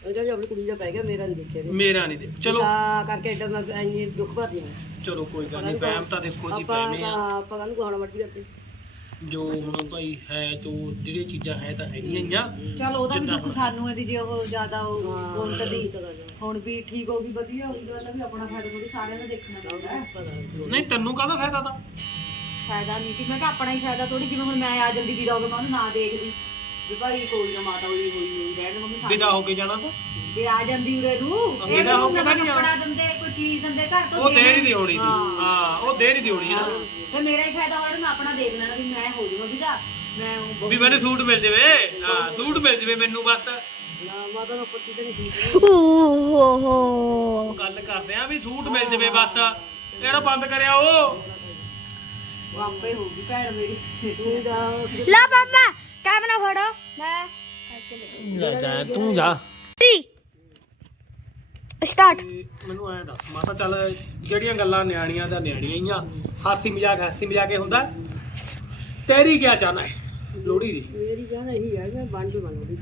ਉਹ ਜਿਹੜੀ ਆਪਣੀ ਕੁੜੀ ਦਾ ਪੈ ਗਿਆ ਮੇਰਾ ਨਹੀਂ ਦੇਖਿਆ ਜੀ ਮੇਰਾ ਨਹੀਂ ਦੇਖ ਚਲੋ। ਤਾਂ ਕਰਕੇ ਐਡਾ ਮੈਂ ਇੰਨੀ ਦੁੱਖ ਭਰਦੀ ਮੈਂ ਚਲੋ ਕੋਈ ਗੱਲ ਨਹੀਂ ਵਹਿਮ ਤਾਂ ਦੇਖੋ ਜੀ ਆਪਾਂ ਵਹਿਮੇ ਆ। ਤਾਂ ਆਪਾਂ ਨੂੰ ਕੋਹਣਾ ਮਰਜ਼ੀ ਕਰਦੇ ਜੋ ਹੁਣ ਭਾਈ ਹੈ ਜੋ ਜਿਹੜੀਆਂ ਚੀਜ਼ਾਂ ਹੈ ਤਾਂ ਹੈਗੀਆਂ ਹੀ ਆ। ਚਲ ਉਹਦਾ ਵੀ ਜਿੱਦਾਂ ਦੁੱਖ ਸਾਨੂੰ ਇਹਦੀ ਜੇ ਉਹ ਜ਼ਿਆਦਾ ਉਹ ਹੁਣ ਕਦੀ ਹੁਣ ਵੀ ਠੀਕ ਹੋ ਗਈ ਵਧੀਆ ਹੋ ਗਈ ਉਹਦਾ ਵੀ ਆਪਣਾ ਫਾਇਦਾ ਥੋੜੀ ਸਾਰਿਆਂ ਨੂੰ ਦੇਖਣਾ ਚਾਹੀਦਾ ਹੈ। ਨਹੀਂ ਤੈਨੂੰ ਕਾਹਦਾ ਫਾਇਦਾ ਤਾਂ? ਫਾਇਦਾ ਨਹੀਂ ਕਿ ਮੈਂ ਕਿਹਾ ਆਪਣਾ ਹੀ ਫਾਇਦਾ ਥੋੜੀ ਜਿਵੇਂ ਹੁਣ ਮੈਂ ਆ ਜਲਦੀ ਵੀਰਾ ਹੋ ਗਿਆ ਮੈਂ ਉਹਨੂੰ ਨਾ ਦੇਖਦੀ। ਵੀ ਭਾਈ ਕੋਈ ਨਾ ਮਾਤਾ ਹੋਈ ਹੋਈ ਹੋਈ ਰਹਿਣ ਮੰਮੀ ਸਾਡੇ ਵਿਦਾ ਹੋ ਕੇ ਜਾਣਾ ਤਾਂ? ਵੀ ਆ ਜਾਂਦੀ ਉਰੇ ਨੂੰ ਇਹ ਵਿਦਾ ਹੋ ਕੇ ਤਾਂ ਨਹੀਂ ਕੱਪੜਾ ਦਿੰਦੇ ਕੋਈ ਚੀਜ਼ ਦਿੰਦੇ ਘਰ ਤੋਂ ਉਹ ਦੇਰ ਹੀ ਦੀ ਹੋਣੀ ਸੀ ਹਾਂ। ਉਹ ਦੇਰ ਹੀ ਦੀ ਹੋਣੀ ਆ ਤੇ ਮੇਰਾ ਹੀ ਫਾਇਦਾ ਹੋਣਾ ਮੈਂ ਆਪਣਾ ਦੇਖ ਲੈਣਾ ਵੀ ਮੈਂ ਹੋ ਜਾਵਾਂ ਵੀਰਾ ਮੈਂ ਉਹ ਵੀ ਮੈਨੂੰ ਸੂਟ ਮਿਲ ਜਵੇ। ਹਾਂ ਸੂਟ ਮਿਲ ਜਵੇ ਮੈਨੂੰ ਬਸ। ਨਾ ਮਾਤਾ ਦਾ ਪੱਤੀ ਤੇ ਨਹੀਂ ਸੀ ਉਹ ਗੱਲ ਕਰਦੇ ਆ ਵੀ ਸੂਟ ਮਿਲ ਜਵੇ ਬਸ। ਜਿਹੜਾ ਬੰਦ ਕਰਿਆ ਉਹ। ਆਪੇ ਹੋ ਗਈ ਭੈਣ ਮੇਰੀ। ਤੂੰ ਜਾ ਲਾ ਪਾਪਾ ਕੈਮਰਾ ਫੜੋ। ਮੈਂ ਤੂੰ ਜਾ। ਸਟਾਰਟ ਤੇ ਮੈਨੂੰ ਐਂ ਦੱਸ ਮਾਤਾ ਚੱਲ ਜਿਹੜੀਆਂ ਗੱਲਾਂ ਨਿਆਣੀਆਂ ਦਾ ਨਿਆਣੀਆਂ ਹੀ ਆ ਹਾਸੀ ਮਜ਼ਾਕ ਹਾਸੀ ਮਜ਼ਾਕ ਹੀ ਹੁੰਦਾ ਤੇਰੀ ਕੀ ਚਾਹਨਾ ਹੈ? ਲੋੜੀ ਦੀ। ਮੇਰੀ ਜਾਨ ਇਹੀ ਹੈ ਮੈਂ ਬਣ ਕੇ ਬਣੂਗੀ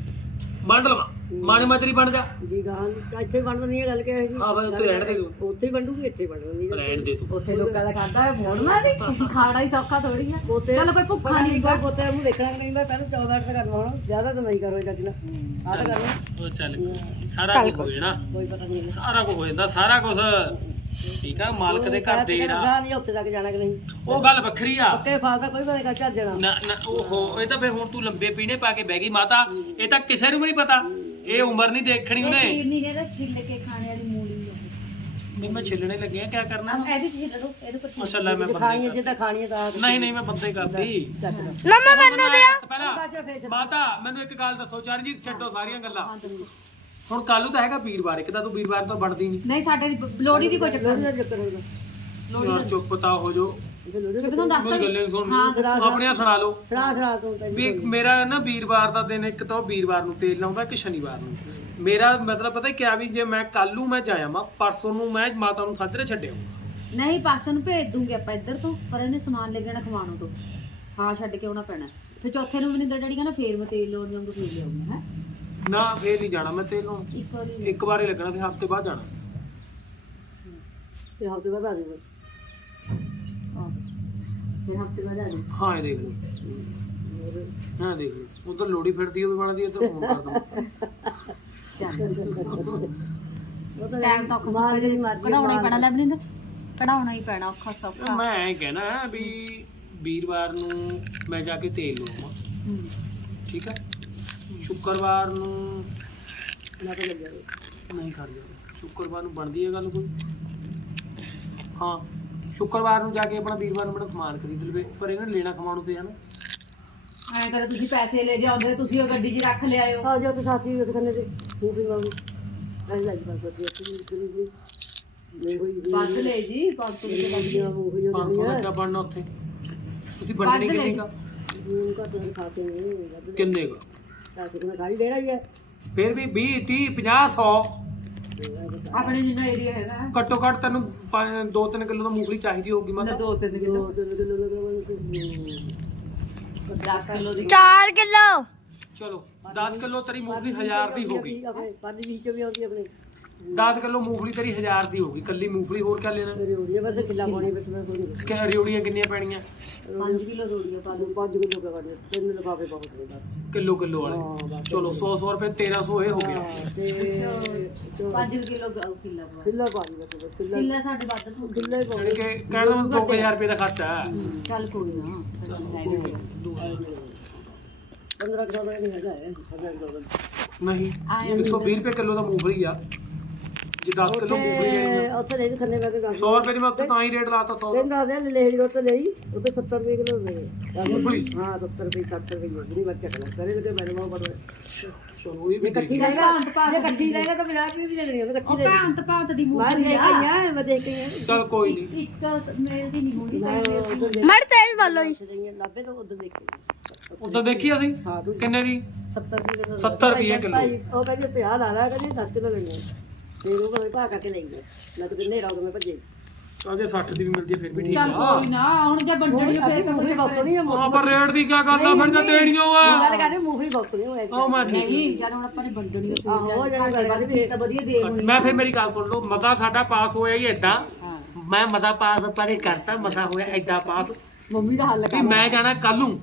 ਵੰਡ ਲਵਾਂ। ਮਾਨੇ ਮਤਰੀ ਬਣ ਜਾ। ਜੀ ਗਾਂ ਇੱਥੇ ਬਣਦਾ ਨਹੀਂ ਇਹ ਗੱਲ ਕਿ ਹੈਗੀ ਹਾਂ ਬਸ ਉੱਥੇ ਰਹਿਣ ਦੇ ਤੂੰ। ਉੱਥੇ ਹੀ ਬਣੂਗੀ ਇੱਥੇ ਹੀ ਬਣੂਗੀ ਰਹਿਣ ਦੇ ਤੂੰ। ਉੱਥੇ ਲੋਕਾਂ ਦਾ ਖਾਦਾ ਹੈ ਮੋੜਨਾ ਨਹੀਂ। ਖਾਣਾ ਹੀ ਸੌਖਾ ਥੋੜੀ ਆ। ਪੋਤੇ ਚੱਲ ਕੋਈ ਭੁੱਖਾ ਨਹੀਂ ਨਹੀਂ ਕੋਈ ਪੋਤੇ ਨੂੰ ਦੇਖਣਾ ਕਿ ਨਹੀਂ ਮੈਂ ਪਹਿਲਾਂ 14 ਰੁਪਏ ਹੁਣ। ਜ਼ਿਆਦਾ ਤਾਂ ਨਹੀਂ ਕਰੋ ਜੱਜ ਨਾ ਆਹ ਤਾਂ ਕਰਨਾ। ਉਹ ਚੱਲ ਸਾਰਾ ਕੁਝ ਹੋ ਜਾਣਾ। ਕੋਈ ਪਤਾ ਨਹੀਂ ਸਾਰਾ ਕੁਝ ਹੋ ਜਾਂਦਾ ਸਾਰਾ ਕੁਝ ਠੀਕ ਆ ਮਾਲਕ ਦੇ ਘਰ ਦੇ ਜਾ ਨਹੀਂ ਉੱਥੇ ਤੱਕ ਜਾਣਾ ਕਿ ਨਹੀਂ? ਉਹ ਗੱਲ ਵੱਖਰੀ ਆ। ਪੱਕੇ ਫਾਸਾ ਕੋਈ ਪਤਾ ਨਹੀਂ ਚੱਲ ਜਾਣਾ। ਨਾ ਨਾ ਉਹ ਇਹ ਤਾਂ ਫੇ ਹੁਣ ਤੂੰ ਲੰਬੇ ਪੀਣੇ ਪਾ ਕੇ ਬਹਿ ਗਈ ਮਾਤਾ। ਇਹ ਤਾਂ ਕਿਸੇ ਨੂੰ ਵੀ ਨਹੀਂ ਪਤਾ। ਇਹ ਉਮਰ ਨਹੀਂ ਦੇਖਣੀ ਉਹਨੇ। ਚੀਰਨੀ ਕਹਿੰਦਾ ਛਿੱਲ ਕੇ ਖਾਣੇ ਵਾਲੀ ਮੂਲੀ ਨਹੀਂ ਮੈਂ ਛਿੱਲਣੇ ਲੱਗੇ ਆ ਕੀ ਕਰਨਾ? ਇਹਦੇ ਛਿੱਲ ਦੋ ਇਹਦੇ ਪਰ ਅੱਛਾ ਲੈ ਮੈਂ ਬੰਦੇ ਖਾਣੀਆਂ ਜੇ ਤਾਂ ਖਾਣੀਆਂ ਤਾਂ ਕਰ- ਨਹੀਂ ਨਹੀਂ ਮੈਂ ਬੰਦੇ ਕਰਦੀ। ਚੱਕ ਲਓ। ਮਮਾ ਮੈਨੂੰ ਦਿਓ। ਪਹਿਲਾਂ ਬਾਜਾ ਫੇਸ ਮਾਤਾ ਮੈਨੂੰ ਇੱਕ ਗੱਲ ਦੱਸੋ ਚਰਨਜੀਤ ਛੱਡੋ ਸਾਰੀਆਂ ਗੱਲਾਂ। ਹੁਣ ਕੱਲ ਤਾਂ ਹੈਗਾ ਵੀਰਵਾਰ ਇੱਕ ਤਾਂ ਤੂੰ ਵੀਰਵਾਰ ਤੋਂ ਵੜਦੀ ਨਹੀਂ ਨਹੀਂ ਸਾਡੇ ਦੀ ਲੋੜੀ ਦੀ ਕੋਈ ਚੱਕਰ ਦਾ ਚੱਕਰ ਹੋਊਗਾ ਯਾਰ ਚੁੱਪ ਤਾਂ ਹੋ ਜੋ ਜੇ ਲੋੜੀ ਨਹੀਂ ਤੁਹਾਨੂੰ ਦੱਸਦਾ ਮੇਰੀ ਗੱਲਾਂ ਨੀ ਸੁਣ ਆਪਣੀਆਂ ਸੁਣਾ ਲਓ। ਸਰਾ ਸਰਾ ਤੋਂ ਤਾਂ ਵੀ ਮੇਰਾ ਨਾ ਵੀਰਵਾਰ ਦਾ ਦਿਨ ਇੱਕ ਤਾਂ ਵੀਰਵਾਰ ਨੂੰ ਤੇਲ ਲਾਉਂਦਾ ਕਿ ਸ਼ਨੀਵਾਰ ਨੂੰ। ਮੇਰਾ ਮਤਲਬ ਪਤਾ ਕਿਆ ਵੀ ਜੇ ਮੈਂ ਕੱਲ ਨੂੰ ਮੈਂ ਜਾਇਆ ਮਾ ਪਰਸੋਂ ਨੂੰ ਮੈਂ ਮਾਤਾ ਨੂੰ ਸਾਜਰੇ ਛੱਡਿਆ ਨਹੀਂ ਪਾਸੇ ਨੂੰ ਭੇਜ ਦੂੰਗੇ ਆਪਾਂ ਇੱਧਰ ਤੋਂ ਪਰ ਇਹਨੇ ਸਮਾਨ ਲੈ ਖਵਾਣੋ ਤੋਂ। ਹਾਂ ਛੱਡ ਕੇ ਆਉਣਾ ਪੈਣਾ। ਫਿਰ ਚੌਥੇ ਨੂੰ ਵੀ ਨਹੀਂ ਡੈਡੀ ਕਹਿੰਦਾ ਫੇਰ ਮੈਂ ਤੇਲ ਲਾਉਣ ਜਾਊਂਗਾ ਫੇਰ ਲਿਆਉਂਗਾ ਹੈ। ਨਾ ਫੇਰ ਨਹੀਂ ਜਾਣਾ ਮੈਂ ਤੇਲ ਲਾਉਣ ਇੱਕ ਵਾਰੀ ਇੱਕ ਵਾਰ ਲੱਗਣਾ ਫਿਰ ਹਫ਼ਤੇ ਬਾਅਦ ਜਾਣਾ। ਤੇ ਹਫ਼ਤੇ ਬਾਅਦ ਆ ਜਾਊਗਾ। ਆਹ। ਫਿਰ ਹਫ਼ਤੇ ਬਾਅਦ ਆ ਜਾਊਂ। ਹਾਂ ਇਹ ਦੇਖ ਲਓ। ਹਾਂ ਦੇਖ ਲਓ। ਉਧਰ ਲੋੜੀ ਫਿਰਦੀ ਹੋਵੇ ਬਣਦੀ ਇੱਧਰ ਫੋਨ ਕਰ ਦਵਾਂ ਉਹ ਤਾਂ ਟਾਈਮ ਤਾਂ ਔਖਾ ਮਾਰ ਕੇ ਮਾਰ ਕਢਾਉਣਾ ਹੀ ਪੈਣਾ ਲੈ ਬਲਿੰਦਰ ਕਢਾਉਣਾ ਹੀ ਪੈਣਾ ਔਖਾ ਸੌਖਾ। ਮੈਂ ਐਂ ਕਹਿਣਾ ਵੀ ਵੀਰਵਾਰ ਨੂੰ ਮੈਂ ਜਾ ਕੇ ਤੇਲ ਲਵਾਂ। ਠੀਕ ਆ? ਸ਼ੁੱਕਰਵਾਰ ਨੂੰ ਨਾ ਤਾਂ ਲੱਗ ਜਾਵੇ ਨਹੀਂ ਕਰ ਜਾਣਾ ਸ਼ੁੱਕਰਵਾਰ ਨੂੰ ਬਣਦੀ ਹੈ ਗੱਲ ਕੋਈ? ਹਾਂ ਸ਼ੁੱਕਰਵਾਰ ਨੂੰ ਜਾ ਕੇ ਆਪਣਾ ਵੀਰਵਾਰ ਨੂੰ ਬੜਾ ਸਮਾਨ ਖਰੀਦ ਲਵੇ ਪਰ ਇਹਨਾਂ ਲੈਣਾ ਕਮਾਉਣ ਤੇ ਹਨ ਐਂ ਕਰੇ ਤੁਸੀਂ ਪੈਸੇ ਲੈ ਜਾਉਂਦੇ ਤੁਸੀਂ ਉਹ ਗੱਡੀ 'ਚ ਰੱਖ ਲਿਆਇਓ ਆ ਜਾ ਤੂੰ ਸਾਥੀ ਉਸ ਖੰਨੇ ਤੇ ਤੂੰ ਵੀ ਮਾਮੂ ਐਂ ਲੱਗ ਪਾ ਕਰੀ ਜੀ ਨਹੀਂ ਜੀ। ਵੱਧ ਲੈ ਜੀ 500 ਰੁਪਏ ਦਾ ਇਹ ਉਹ ਹੋ 500 ਦਾ ਕਿਆ ਬਣਨਾ ਉੱਥੇ। ਤੁਸੀਂ ਵੰਡਣੀ ਕਿੰਨੇ ਕਾ? ਜੂਨ ਕਾ ਤਾਂ ਖਾਸੇ ਨਹੀਂ ਕਿੰਨੇ ਕਾ? ਪੈਸੇ ਹੀ ਹੈ। ਫਿਰ ਵੀ 20 30 50 100 ਆਪਣੇ ਜਿੰਨਾ ਏਰੀਆ ਹੈਗਾ। ਘੱਟੋ ਘੱਟ ਤੈਨੂੰ 2-3 ਕਿਲੋ ਤਾਂ ਮੂੰਗਫਲੀ ਚਾਹੀਦੀ ਹੋਊਗੀ ਮੈਂ ਦੋ ਤਿੰਨ ਕਿਲੋ। ਦੋ ਤਿੰਨ ਕਿਲੋ ਲਗਾਵਾਂਗੇ 10 ਕਿਲੋ ਦੀ। 4 ਕਿਲੋ। ਚਲੋ 10 ਕਿਲੋ ਤੇਰੀ ਮੂੰਗਫਲੀ 1000 ਦੀ ਹੋਗੀ ਆਪਣੇ ਪਾਲੀ ਵੀ ਚ ਵੀ ਆਉਂਦੀ ਆਪਣੇ। 10 ਕਿਲੋ ਮੂੰਗਫਲੀ ਤੇਰੀ 1000 ਦੀ ਹੋਗੀ ਕੱਲੀ ਮੂੰਗਫਲੀ ਹੋਰ ਕਿਆ ਲੈਣਾ? ਹੈ ਬਸ ਕਿੱਲਾ ਪਾਉਣੀ ਬਸ ਮੈਂ ਕੋਈ ਕਿ ਰਿਉੜੀਆਂ ਕਿੰਨੀਆਂ ਪੈਣੀਆਂ? 5 ਕਿਲੋ ਰੋੜੀਆਂ ਪਾ ਨਹੀਂ 5 ਕਿਲੋ ਕਾ ਕਰਨੇ? ਤਿੰਨ ਲਫਾਫੇ ਬਹੁਤ ਨੇ ਬਸ। ਕਿਲੋ ਕਿਲੋ ਹਾਂ, ਵਾਲੇ ਬਸ। ਚਲੋ 100 100 ਰੁਪਏ 1300 ਇਹ ਹੋ ਗਿਆ। ਹਾਂ, ਤੇ 5 ਕਿਲੋ ਕਿੱਲਾ ਪਾ ਕਿੱਲਾ ਪਾਣੀ ਬਸ ਬਸ ਕਿੱਲਾ। ਕਿੱਲਾ ਸਾਡੇ ਵੱਧ ਪਊ। ਕਿੱਲਾ ਹੀ ਪਾਉਣੀ ਕਿ ਕਹਿਣਾ 2000 ਰੁਪਏ ਦਾ ਖਰਚਾ ਹੈ। ਚੱਲ ਕੋਈ ਨਾ ਫਿਰ ਹੈਗਾ 15 ਕਿਲੋ ਦਾ ਨਹੀਂ ਹੈਗਾ ਹੈ 15 ਕਿਲੋ ਦਾ। ਨਹੀਂ ਆਇਆ 120 ਰੁਪਏ ਕਿਲੋ ਦਾ ਮੂੰਗਫਲੀ ਆ। ਜੇ 10 ਕਿਲੋ ਮੂੰਗਫਲੀ ਲੈਣੀ ਆ ਤੇ ਉੱਥੇ ਲੈ ਕੇ ਖੰਨੇ ਮੈਂ ਤੇ 100 ਰੁਪਏ ਦੀ ਮੈਂ ਉੱਥੇ ਤਾਂ ਹੀ ਰੇਟ ਲਾਤਾ 100 ਦਾ। ਕਹਿੰਦਾ ਦੇ ਲੇਹੜੀ ਰੋਟ ਲਈ ਉਹ ਤੇ 70 ਰੁਪਏ ਕਿਲੋ ਦੇ। ਮੂੰਗਫਲੀ? ਹਾਂ 70 ਰੁਪਏ 70 ਰੁਪਏ ਜਿਹੜੀ ਵਾਰ ਚੱਕ ਲੈ। ਕਰੇ ਤੇ ਮੈਨੂੰ ਬਹੁਤ ਬੜਾ ਚਲੋ ਇਹ ਵੀ ਇਕੱਠੀ ਲੈ ਲਾ ਜੇ ਇਕੱਠੀ ਲੈ ਲਾ ਤਾਂ 50 ਰੁਪਏ ਵੀ ਦੇ ਦੇਣੀ ਉਹ ਇਕੱਠੀ ਲੈ ਭਾਂਤ ਭਾਂਤ ਦੀ ਮੈਂ ਮੂੰਗਫਲੀ ਦੇਖ ਕੇ ਆਇਆ ਮੈਂ ਦੇਖ ਕੇ ਆਇਆ ਚਲ ਕੋਈ ਨਹੀਂ। ਇੱਕ ਮੇਲ ਦੀ ਨਹੀਂ ਹੋਣੀ ਮੈਂ ਉਧਰ ਦੇਖ ਮੜ ਤੇਜ਼ ਬੋਲੋ ਜੀ। ਕੇ ਲੱਭੇ ਤਾਂ ਉਧਰ ਦੇਖ। ਉਦੋਂ ਦੇਖੀ ਅਸੀਂ? ਹਾਂ ਤੂੰ ਕਿੰਨੇ ਦੀ? 70 ਰੁਪਏ ਕਿਲੋ 70 ਰੁਪਏ ਕਿਲੋ। ਭਾਈ ਉਹ ਕਹਿੰਦੇ 50 ਲਾ ਲਾ ਕਹਿੰਦੇ 10 ਕਿਲੋ ਲੈਣੇ ਭਾ ਕਰਕੇ ਲਈ ਗਏ ਮੈਂ ਕਿਤੇ ਨੇਰਾ ਹੋ ਮੈਂ ਭੱਜੇ। ਅਜੇ 60 ਦੀ ਵੀ ਮਿਲਦੀ ਹੈ ਫਿਰ ਵੀ ਠੀਕ ਚੱਲ ਆ। ਕੋਈ ਨਾ ਹੁਣ ਜੇ ਬੰਡਣੀ ਫੇਰ ਤਾਂ ਮੂੰਗਫਲੀ ਬਹੁਤ ਸੋਹਣੀ ਹੈ ਹਾਂ ਪਰ ਰੇਟ ਦੀ ਕੀ ਗੱਲ ਆ ਫਿਰ ਜੇ ਦੇਣੀਆਂ ਵਾ ਗੱਲ ਕਰਦੇ ਮੂੰਗਫਲੀ ਬਹੁਤ ਸੋਹਣੀ ਹੋਇਆ ਆਹ ਮੈਂ ਠੀਕ ਨਹੀਂ ਜਦ ਹੁਣ ਆਪਾਂ ਨੇ ਬੰਡਣੀ ਫੇਰ ਆਹੋ ਉਹ ਜਦੋਂ ਗੱਲ ਕਰਦੇ ਤਾਂ ਵਧੀਆ ਦੇ ਹੋਣੀ। ਮੈਂ ਫਿਰ ਮੇਰੀ ਗੱਲ ਸੁਣ ਲਓ ਮਤਾ ਸਾਡਾ ਪਾਸ ਹੋਇਆ ਹੀ ਮੈਂ ਮਤਾ ਪਾਸ ਪਰੇ ਕਰਤਾ ਮਤਾ ਹੋਇਆ ਏਦਾਂ ਪਾਸ। ਮੰਮੀ ਦਾ ਹੱਲ ਵੀ ਮੈਂ ਜਾਣਾ ਕੱਲ ਨੂੰ।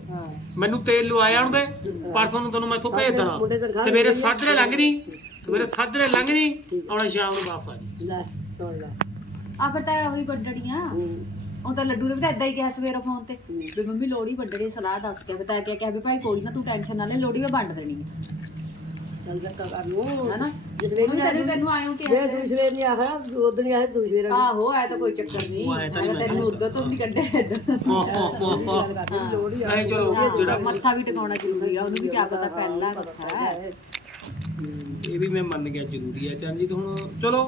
ਮੈਨੂੰ ਤੇਲ ਲਵਾਇਆ ਉਹਦੇ ਪਰਸੋਂ ਨੂੰ ਤੈਨੂੰ ਮੈਂ ਇੱਥੋਂ ਭੇਜ ਦੇਣਾ। ਸਵੇਰੇ ਸਾਜਰੇ ਲੰਘ ਜੀ ਸਵੇਰੇ ਸਾਜਰੇ ਲੰਘ ਜੀ ਆਉਣਾ ਸ਼ਾਮ ਨੂੰ ਵਾਪਸ ਆ ਜੀ ਲੈ ਸੁਣ ਲੈ। ਆ ਫਿਰ ਤਾਂ ਉਹੀ ਤਾਂ ਲੱਡੂ ਨੇ ਵੀ ਤਾਂ ਏਦਾਂ ਹੀ ਕਿਹਾ ਸਵੇਰੇ ਫੋਨ ਤੇ। ਵੀ ਮੰਮੀ ਲੋੜੀ ਵੰਡਣੀ ਸਲਾਹ ਦੱਸ ਕੇ ਬਤਾ ਕੇ ਕਿਹਾ ਵੀ ਭਾਈ ਕੋਈ ਨਾ ਤੂੰ ਟੈਨਸ਼ਨ ਨਾ ਲੈ ਲੋੜੀ ਮੈਂ ਵੰਡ ਦੇਣੀ ਹੈ ਚੱਲ ਜਾ ਕਰ ਨੂੰ ਹੈਨਾ? ਜਸਵੇਰ ਮੰਮੀ ਤੈਨੂੰ ਤੈਨੂੰ ਆਇਓ ਦੇ ਕਿ ਦੂਜੀ ਸਵੇਰ ਨਹੀਂ ਆਖਿਆ ਉਦੋਂ ਨਹੀਂ ਆਇਆ ਦੂਜੀ ਸਵੇਰ ਆਹੋ ਐ ਤਾਂ ਕੋਈ ਚੱਕਰ ਨਹੀਂ। ਆਇਆ ਤੈਨੂੰ ਉਧਰ ਤੋਂ ਵੀ ਨਹੀਂ ਕੱਢਿਆ ਇੱਧਰ। ਲੋੜੀ ਆ ਨਹੀਂ ਚਲੋ ਹਾਂ, ਜਿਹੜਾ ਮੱਥਾ ਵੀ ਟਿਕਾਉਣਾ ਜ਼ਰੂਰੀ ਆ ਉਹਨੂੰ ਵੀ ਕੀ ਪਤਾ ਪਹਿਲਾਂ ਮੱਥਾ ਇਹ ਵੀ ਮੈਂ ਮੰਨ ਗਿਆ ਜ਼ਰੂਰੀ ਹੈ ਚਰਨਜੀਤ ਹੁਣ ਚਲੋ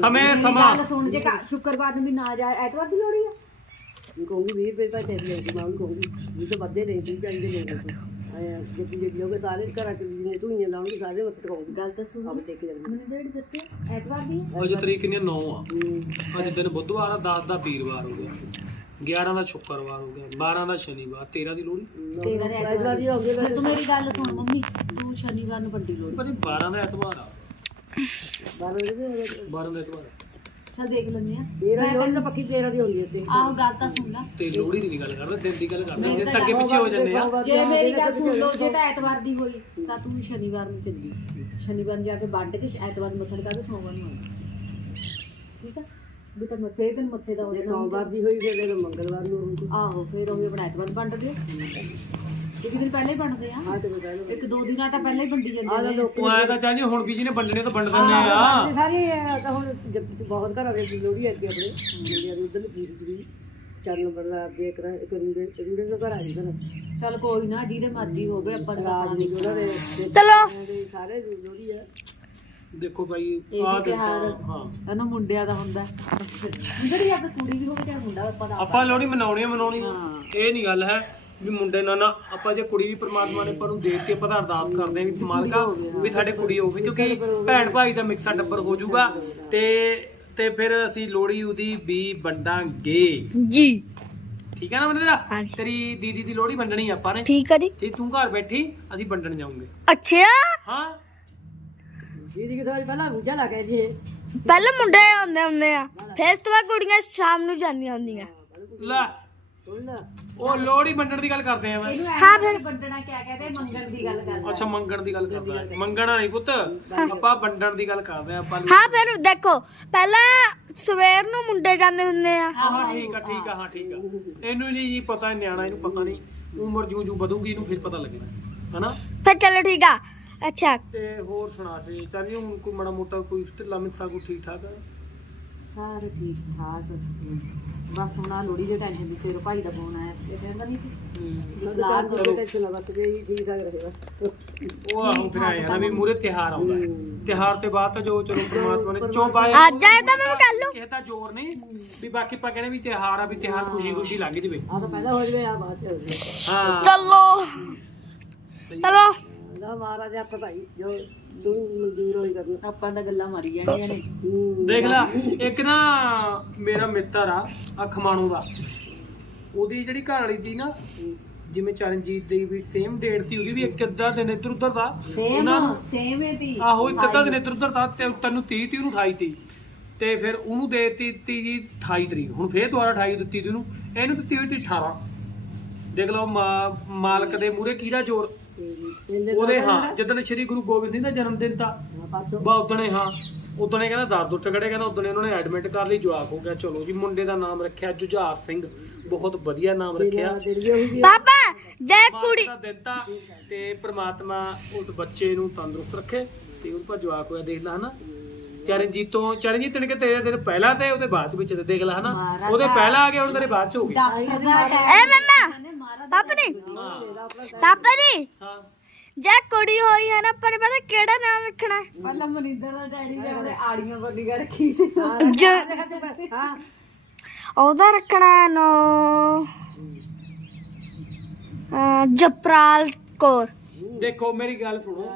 ਸਮੇਂ ਮੇਰੀ ਸਮਾਂ ਗੱਲ ਸੁਣ ਜੇ ਕਾ- ਸ਼ੁੱਕਰਵਾਰ ਨੂੰ ਵੀ ਨਾ ਜਾ ਐਤਵਾਰ ਦੀ ਲੋੜੀ ਆ? ਮੈਂ ਕਹੂੰਗੀ 20 ਰੁਪਏ ਭਾਈ ਤੇਰੇ ਲਈ ਮੈਂ ਉਹਨੂੰ ਕਹੂੰਗੀ। ਵੀ ਤਾਂ ਵੱਧੇ ਨਹੀਂ ਤੂੰ ਚਾਹੀਦੇ ਨਹੀਂ ਤੂੰ। ਆਇਆ ਜੇ ਜੇ ਜੋਗੇ ਸਾਰੇ ਘਰਾਂ ਚ ਜਿੰਨੇ ਤੂੰ ਹੀ ਲਾਉਂਗੀ ਸਾਰੇ ਮੱਥੇ ਟਕਾਉਂਗੀ ਗੱਲ ਤਾਂ ਸੁਣ। ਆਪ ਦੇਖ ਜਾਂਦੀ ਮੈਨੂੰ ਜਿਹੜੀ ਦੱਸਿਆ ਐਤਵਾਰ ਦੀ ਆ? ਅੱਜ ਤਰੀਕ ਕਿੰਨੀ 9 ਆ। ਅੱਜ ਦਿਨ ਬੁੱਧਵਾਰ ਆ 10 ਦਾ ਵੀਰਵਾਰ ਹੋ ਗਿਆ। 11 ਦਾ ਸ਼ੁੱਕਰਵਾਰ ਹੋ ਗਿਆ 12 ਦਾ ਸ਼ਨੀਵਾਰ 13 ਦੀ ਲੋਹੜੀ। ਤੇਰਾ ਤੇ ਐਤਵਾਰ ਦੀ ਹੋ ਗਏ ਫਿਰ ਤੂੰ ਮੇਰੀ ਗੱਲ ਸੁਣ ਮੰਮੀ। ਤੂੰ ਸ਼ਨੀਵਾਰ ਨੂੰ ਵੱਡੀ ਲੋੜੀ। ਪਰ ਇਹ 12 ਦਾ ਐਤਵਾਰ ਆ। 12 ਵਜੇ ਹੋ ਗਏ 12 ਦਾ ਐਤਵਾਰ ਆ। ਚੱਲ ਦੇਖ ਲੈਂਦੇ ਆ 13 ਦੀ ਹੋਣੀ ਤਾਂ ਪੱਕੀ 13 ਦੀ ਹੁੰਦੀ ਹੈ ਤੇ ਆਹੋ ਗੱਲ ਤਾਂ ਸੁਣ ਲੈ। ਤੇ ਲੋਹੜੀ ਦੀ ਨਹੀਂ ਗੱਲ ਕਰਦਾ ਦਿਨ ਦੀ ਗੱਲ ਕਰਦਾ। ਤਾਂ ਅੱਗੇ ਪਿੱਛੇ ਹੋ ਜਾਂਦੇ ਆ। ਜੇ ਮੇਰੀ ਗੱਲ ਸੁਣ ਲਓ ਜੇ ਤਾਂ ਐਤਵਾਰ ਦੀ ਹੋਈ ਤਾਂ ਤੂੰ ਸ਼ਨੀਵਾਰ ਨੂੰ ਚੱਲੀ। ਸ਼ਨੀਵਾਰ ਨੂੰ ਜਾ ਕੇ ਵੱਢ ਕੇ ਐਤਵਾਰ ਨੂੰ ਮੱਥਾ ਟਿਕਾ ਕੇ ਸੋਮਵਾਰ ਨੂੰ ਆਉਣਾ। ਠੀਕ ਆ? ਵੀ ਤਾਂ ਮੈਂ ਫੇਰ ਦਿਨ ਮੱਥੇ ਦਾ ਹੋ ਜੇ ਜਾਣਾ ਸੋਮਵਾਰ ਦੀ ਹੋਈ ਫਿਰ ਇਹ ਮੰਗਲਵਾਰ ਨੂੰ ਹੋਊਗੀ ਆਹੋ ਫੇਰ ਉਹ ਆਪਣਾ ਐਤਵਾਰ ਨੂੰ ਵੰਡ ਦਿਓ। ਇੱਕ ਦਿਨ ਪਹਿਲੇ ਹੀ ਵੰਡਦੇ ਆ ਆ ਤੇ ਮੈਂ ਕਹਿ ਇੱਕ ਦੋ ਦਿਨਾਂ ਤਾਂ ਪਹਿਲਾਂ ਹੀ ਵੰਡੀ ਜਾਂਦੇ ਆ ਨੇ। ਲੋਕ ਉਹ ਆਇਆ ਤਾਂ ਚਾਹੀਏ ਹੁਣ ਵੀ ਜਿਹਨੇ ਵੰਡਣੇ ਤਾਂ ਵੰਡ ਦਿੰਦੇ ਆ। ਸਾਰੇ ਅਹ, ਤਾਂ ਹੁਣ ਜਦ ਬਹੁਤ ਘਰਾਂ ਦੇ ਲੋੜੀ ਅੱਗੇ ਆਪਣੇ ਮੁੰਡਿਆਂ ਦੇ ਉਧਰ ਲੱਗੀ ਸੀ ਚਾਰ ਨੰਬਰ ਦਾ ਅੱਗੇ ਇੱਕ ਇੱਕ ਰੁੰਡੇ ਰੁੰਡੇ ਦਾ ਘਰ ਆ ਜੀ ਘਰ ਚੱਲ ਕੋਈ ਨਾ ਜਿਹਦੇ ਮਰਜ਼ੀ ਹੋਵੇ ਆਪਾਂ ਨੂੰ ਤਾਂ ਆਪਣਾ ਰਾਜ ਦੀ ਉਹਨਾਂ ਦੇ ਚਲੋ। ਦੇ ਸਾਰੇ ਲੋੜੀ ਆ। ਦੇਖੋ ਭਾਈ ਇਹ ਆ ਵੀ ਤਿਉਹਾਰ ਹਾਂ। ਹਨਾ ਮੁੰਡਿਆਂ ਦਾ ਹੁੰਦਾ। ਜਿਹੜੀ ਆਪਣੀ ਕੁੜੀ ਵੀ ਹੋਵੇ ਚਾਹੇ ਮੁੰਡਾ ਆਪਾਂ ਦਾ ਆਪਾਂ ਲੋਹੜੀ ਮਨਾਉਣੀ ਆ ਮਨਾਉਣੀ ਆ। ਇਹ ਨਹੀਂ ਗੱਲ ਹੈ। ਵੀ ਮੁੰਡੇ ਨਾਲ ਨਾ ਆਪਾਂ ਜੇ ਕੁੜੀ ਵੀ ਪ੍ਰਮਾਤਮਾ ਨੇ ਆਪਾਂ ਨੂੰ ਦੇ ਦਿੱਤੀ ਆਪਾਂ ਤਾਂ ਅਰਦਾਸ ਕਰਦੇ ਆ ਵੀ ਮਾਲਕਾ ਵੀ ਸਾਡੇ ਕੁੜੀ ਹੋਵੇ ਕਿਉਂਕਿ ਭੈਣ ਭਾਈ ਦਾ ਮਿਕਸਾ ਟੱਬਰ ਹੋ ਜਾਊਗਾ ਤੇ ਤੇ ਫਿਰ ਅਸੀਂ ਲੋਹੜੀ ਉਹਦੀ ਵੀ ਵੰਡਾਂਗੇ। ਜੀ। ਠੀਕ ਹੈ ਨਾ ਮਨੇਰਾ ਹਾਂਜੀ। ਤੇਰੀ ਦੀਦੀ ਦੀ ਲੋਹੜੀ ਵੰਡਣੀ ਆ ਆਪਾਂ ਨੇ। ਠੀਕ ਹੈ ਜੀ। ਤੇ ਤੂੰ ਘਰ ਬੈਠੀ ਅਸੀਂ ਵੰਡਣ ਜਾਵਾਂਗੇ ਅੱਛਾ। ਹਾਂ। ਦੀਦੀ ਕਿ ਤਾਂ ਪਹਿਲਾਂ ਰੂਜਾ ਲਾ ਕੇ ਜੀ ਪਹਿਲਾਂ ਮੁੰਡੇ ਆਉਂਦੇ ਹੁੰਦੇ ਆ ਫਿਰ ਇਸ ਤੋਂ ਬਾਅਦ ਕੁੜੀਆਂ ਸ਼ਾਮ ਨੂੰ ਜਾਂਦੀਆਂ ਹੁੰਦੀਆਂ। ਲੈ। ਸੁਣ ਲੈ। ਉਹ ਲੋਹੜੀ ਵੰਡਣ ਦੀ ਗੱਲ ਕਰਦੇ ਆ ਮੈਂ ਹਾਂ ਫਿਰ ਵੰਡਣਾ ਕਿਆ ਕਹਦੇ? ਮੰਗਣ ਦੀ ਗੱਲ ਕਰ ਅੱਛਾ ਮੰਗਣ ਦੀ ਗੱਲ ਕਰਦਾ। ਹੈ। ਮੰਗਣਾ ਨਹੀਂ ਪੁੱਤ। ਆਪਾਂ ਵੰਡਣ ਦੀ ਗੱਲ ਕਰਦੇ ਆ ਆਪਾਂ ਹਾਂ ਫਿਰ ਦੇਖੋ ਪਹਿਲਾਂ ਸਵੇਰ ਨੂੰ ਮੁੰਡੇ ਜਾਂਦੇ ਹੁੰਦੇ ਆ। ਹਾਂ ਠੀਕ ਆ ਠੀਕ ਆ ਹਾਂ ਠੀਕ ਆ। ਇਹਨੂੰ ਨਹੀਂ ਜੀ ਪਤਾ ਨਿਆਣਾ ਇਹਨੂੰ ਪਤਾ ਨਹੀਂ। ਉਮਰ ਜੂ ਜੂ ਵਧੂਗੀ ਇਹਨੂੰ ਫਿਰ ਪਤਾ ਲੱਗਣਾ ਹਨਾ? ਫਿਰ ਚਲੋ ਠੀਕ ਆ। ਅੱਛਾ। ਤੇ ਹੋਰ ਸੁਣਾ ਤੇ ਚਾਹੀਏ ਹੁਣ ਕੋਈ ਮਾੜਾ ਮੋਟਾ ਕੋਈ ਢਿੱਲਾ ਮਿੱਸਾ ਕੋਈ ਠੀਕ ਠਾਕ ਆ? ਸਾਰੇ ਠੀਕ ਠਾਕ ਬਸ ਹੁਣ ਆ ਲੋੜੀ ਦੇ ਟੈਨਸ਼ਨ ਦੀ ਸਵੇਰ ਭਾਈ ਦਾ ਫੋਨ ਆਇਆ ਇਹ ਕਹਿੰਦਾ ਨਹੀਂ ਕਿ ਉਹ ਤਾਂ ਚਾਰ ਦਿਨ ਟੈਨਸ਼ਨ ਨਾ ਬਸ ਵੀ ਠੀਕ ਠਾਕ ਰਹੇ ਬਸ ਉਹ ਆਹੋ ਫਿਰ ਆਇਆ ਨਾ ਵੀ ਮੂਰੇ ਤਿਹਾਰ ਆਉਂਦਾ ਹੈ। ਤਿਉਹਾਰ ਤੇ ਬਾਅਦ ਤਾਂ ਜੋ ਚਲੋ ਪ੍ਰਮਾਤਮਾ ਨੇ ਚੋ ਪਾਏ ਅੱਜ ਆਏ ਤਾਂ ਮੈਂ ਕੱਲ ਨੂੰ ਕਿਸੇ ਦਾ ਜ਼ੋਰ ਨਹੀਂ ਵੀ ਬਾਕੀ ਆਪਾਂ ਕਹਿੰਦੇ ਵੀ ਤਿਹਾਰ ਆ ਵੀ ਤਿਹਾਰ ਖੁਸ਼ੀ ਖੁਸ਼ੀ ਲੰਘ ਜਵੇ ਆ ਤਾਂ ਪਹਿਲਾਂ ਹੋ ਜਵੇ ਆ ਬਾਅਦ ਚ ਹੋ ਜਵੇ ਹਾਂ ਚਲੋ ਚਲੋ ਦਾ ਮਹਾਰਾਜਾ ਹੱਥ ਭਾਈ ਜੋ ਦੋ ਮਨਜ਼ੂਰ ਹੋਈ ਕਰਨਾ ਆਪਾਂ ਤਾਂ ਗੱਲਾਂ ਮਾਰੀ ਜਾਂਦੀਆਂ ਨੇ। ਹੂੰ। ਦੇਖ ਲੈ ਇੱਕ ਨਾ ਮੇਰਾ ਮਿੱਤਰ ਆ ਅਖਮਾਣੂ ਦਾ। ਉਹਦੀ ਜਿਹੜੀ ਘਰ ਵਾਲੀ ਦੀ ਨਾ ਜਿਵੇਂ ਚਰਨਜੀਤ ਦੀ ਵੀ ਸੇਮ ਡੇਟ ਸੀ ਉਹਦੀ ਵੀ ਇੱਕ ਅੱਧਾ ਦਿਨ ਇੱਧਰ ਉੱਧਰ ਦਾ। ਸੇਮ ਸੇਮ ਹੈ ਤੀ। ਆਹੋ ਇੱਕ ਅੱਧਾ ਦਿਨ ਇੱਧਰ ਉੱਧਰ ਦਾ ਤੇ ਤੈਨੂੰ 30 ਤੀ ਉਹਨੂੰ 28 ਤੀ ਤੇ ਫਿਰ ਉਹਨੂੰ ਦੇ ਦਿੱਤੀ ਤੀ ਜੀ 28 ਤਰੀਕ। ਹੁਣ ਫੇਰ ਦੁਬਾਰਾ 28 ਦਿੱਤੀ ਤੀ ਉਹਨੂੰ। ਇਹਨੂੰ ਦਿੱਤੀ ਹੋਈ ਤੀ 18 ਦੇਖ ਲਓ ਮਾ- ਮਾਲਕ ਦੇ ਮੂਹਰੇ ਕਿਹਦਾ ਜ਼ੋਰ? ਉਹਦੇ ਹਾਂ ਜਦੋਂ ਸ਼੍ਰੀ ਗੁਰੂ ਗੋਬਿੰਦ ਸਿੰਘ ਦਾ ਜਨਮ ਦਿਨ ਤਾਂ ਬਾ ਉਦਣੇ ਹਾਂ ਉਦਣੇ ਕਹਿੰਦਾ ਦਰਦ ਉੱਠ ਖੜੇ ਕਹਿੰਦਾ ਉਦਣੇ ਉਹਨਾਂ ਨੇ ਐਡਮਿਟ ਕਰ ਲਈ ਜਵਾਕ ਹੋ ਗਿਆ। ਚਲੋ ਜੀ ਮੁੰਡੇ ਦਾ ਨਾਮ ਰੱਖਿਆ ਜੁਝਾਰ ਸਿੰਘ ਬਹੁਤ ਵਧੀਆ ਨਾਮ ਰੱਖਿਆ। ਹੋਈ ਜੀ ਪਾਪਾ ਜੈ ਮਾਲਕ ਕੁੜੀ। ਦਾ ਦਿਨ ਤਾਂ ਤੇ ਪ੍ਰਮਾਤਮਾ ਉਸ ਬੱਚੇ ਨੂੰ ਤੰਦਰੁਸਤ ਰੱਖੇ ਤੇ ਉਹਦੇ ਪਰ ਜਵਾਕ ਹੋਇਆ ਦੇਖ ਲੈ ਹਨਾ। ਚਰਨਜੀਤ ਤੋਂ ਚਰਨਜੀਤ ਨੇ ਕਿ ਤੇਰੇ ਦਿਨ ਪਹਿਲਾਂ ਤੇ ਉਹਦੇ ਬਾਅਦ ਵਿੱਚ ਤੇ ਦੇਖ ਲੈ ਹਨਾ? ਉਹਦੇ ਪਹਿਲਾਂ ਆ ਗਿਆ ਹੁਣ ਤੇਰੇ ਬਾਅਦ ਚ ਹੋ ਗਿਆ ਐ ਮੰਮਾ ਪਾਪਾ ਨੇ ਪਾਪਾ ਨੇ ਹਾਂ। ਜੈ ਕੁੜੀ ਹੋਈ ਹੈ ਨਾ ਪਰ ਪਤਾ ਕਿਹੜਾ ਨਾਮ ਰੱਖਣਾ? ਪਹਿਲਾਂ ਮਨਿੰਦਰ ਦਾ ਡੈਡੀ ਨੇ ਉਹਨੇ ਆੜੀਆਂ ਬੰਨੀਆਂ ਰੱਖੀ ਸੀ। ਹਾਂ ਉਹਦਾ ਰੱਖਣਾ ਹੈ ਨੋ। ਜਪਰਾਲ ਕੌਰ। ਦੇਖੋ ਮੇਰੀ ਗੱਲ ਸੁਣੋ।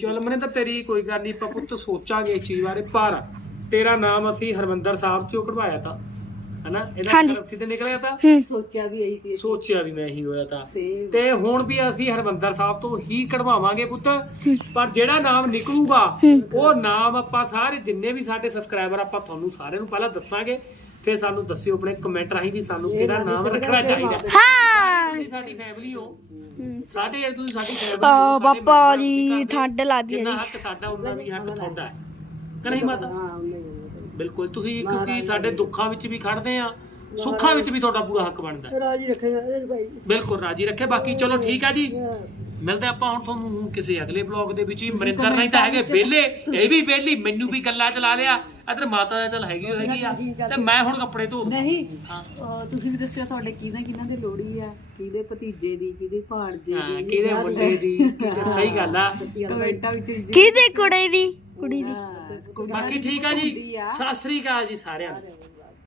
ਚਲ ਮਨੇ ਤਾਂ ਤੇਰੀ ਕੋਈ ਗੱਲ ਨਹੀਂ ਆਪਾਂ ਪੁੱਤ ਸੋਚਾਂਗੇ ਇਸ ਚੀਜ਼ ਬਾਰੇ ਪਰ ਤੇਰਾ ਨਾਮ ਅਸੀਂ ਹਰਮੰਦਰ ਸਾਹਿਬ ਚੋਂ ਕਢਵਾਇਆ ਤਾਂ ਹਨਾ? ਇਹਦਾ ਹਾਂਜੀ। ਤਰਫੀ ਤੇ ਨਿਕਲਿਆ ਤਾਂ? ਹੂੰ। ਸੋਚਿਆ ਵੀ ਇਹੀ ਤੀ ਸੋਚਿਆ ਵੀ ਮੈਂ ਇਹੀ ਹੋਇਆ ਤਾਂ। ਸੇਮ ਤੇ ਹੁਣ ਵੀ ਅਸੀਂ ਹਰਮੰਦਰ ਸਾਹਿਬ ਤੋਂ ਹੀ ਕਢਵਾਵਾਂਗੇ ਪੁੱਤ। ਪਰ ਜਿਹੜਾ ਨਾਮ ਨਿਕਲੂਗਾ ਉਹ ਨਾਮ ਆਪਾਂ ਸਾਰੇ ਜਿੰਨੇ ਵੀ ਸਾਡੇ ਸਬਸਕ੍ਰਾਈਬਰ ਆਪਾਂ ਤੁਹਾਨੂੰ ਸਾਰਿਆਂ ਨੂੰ ਪਹਿਲਾਂ ਦੱਸਾਂਗੇ। ਫਿਰ ਸਾਨੂੰ ਦੱਸਿਓ ਆਪਣੇ ਕਮੈਂਟ ਰਾਹੀਂ ਵੀ ਸਾਨੂੰ ਕਿਹੜਾ ਨਾਮ ਰੱਖਣਾ ਚਾਹੀਦਾ। ਹਾਂ। ਤੁਸੀਂ ਸਾਡੀ ਫੈਮਿਲੀ ਹੋ। ਸਾਡੇ ਜਿਹੜੇ ਤੁਸੀਂ ਸਾਡੀ ਫੈਮਿਲੀ ਆ ਬਾਬਾ ਜੀ ਠੰਡ ਲੱਗਦੀ ਹੈ ਜਿੰਨਾ ਜੀ। ਹੱਕ ਸਾਡਾ ਉਹਨਾਂ ਵੀ ਹੱਕ ਤੁਹਾਡਾ ਹੈ। ਮਾਤਾ। ਹਾਂ। ਉਹਨੇ ਬਿਲਕੁਲ ਤੁਸੀਂ ਕਿਉਂਕਿ ਸਾਡੇ ਦੁੱਖਾਂ ਵਿੱਚ ਵੀ ਖੜਦੇ ਆ ਸੁੱਖਾਂ ਵਿੱਚ ਵੀ ਤੁਹਾਡਾ ਪੂਰਾ ਹੱਕ ਬਣਦਾ ਹੈ। ਰਾਜੀ ਰੱਖੇਗਾ ਇਹ ਭਾਈ। ਬਿਲਕੁਲ ਰਾਜੀ ਰੱਖੇ। ਬਾਕੀ ਚਲੋ ਠੀਕ ਆ ਜੀ। ਮਿਲਦੇ ਆਪਾਂ ਹੁਣ ਤੁਹਾਨੂੰ ਕਿਸੇ ਅਗਲੇ ਬਲੌਗ ਦੇ ਵਿੱਚ ਹੀ ਮਰਿੰਦਰ ਨਹੀਂ ਤਾਂ ਹੈਗੇ ਵਿਹਲੇ ਇਹ ਵੀ ਵਿਹਲੀ ਮੈਨੂੰ ਵੀ ਗੱਲਾਂ ਚਲਾ ਲਿਆ। ਅਦਰ ਮਾਤਾ ਦਾ ਚੱਲ ਹੈਗੀ ਹੈਗੀ ਆ। ਤੇ ਮੈਂ ਹੁਣ ਕੱਪੜੇ ਧੋ ਦੂੰ। ਨਹੀਂ ਹਾਂ। ਤੁਸੀਂ ਵੀ ਦੱਸਿਆ ਤੁਹਾਡੇ ਕਿਹਨਾਂ ਕਿਹਨਾਂ ਦੇ ਲੋੜੀ ਆ ਕਿਹਦੇ ਭਤੀਜੇ ਦੀ ਕਿਹਦੇ ਭਾਣਜੇ ਹਾਂ ਦੀ ਕਿਹਦੇ ਮੁੰਡੇ ਦੀ ਸਹੀ ਗੱਲ ਆ। ਕਮੈਂਟਾਂ ਵਿੱਚ ਜੀ ਕਿਹਦੀ ਕੁੜੀ ਦੀ? ਕੁੜੀ ਦੀ। ਬਾਕੀ ਠੀਕ ਆ ਜੀ। ਸਤਿ ਸ੍ਰੀ ਅਕਾਲ ਜੀ ਸਾਰਿਆਂ ਨੂੰ।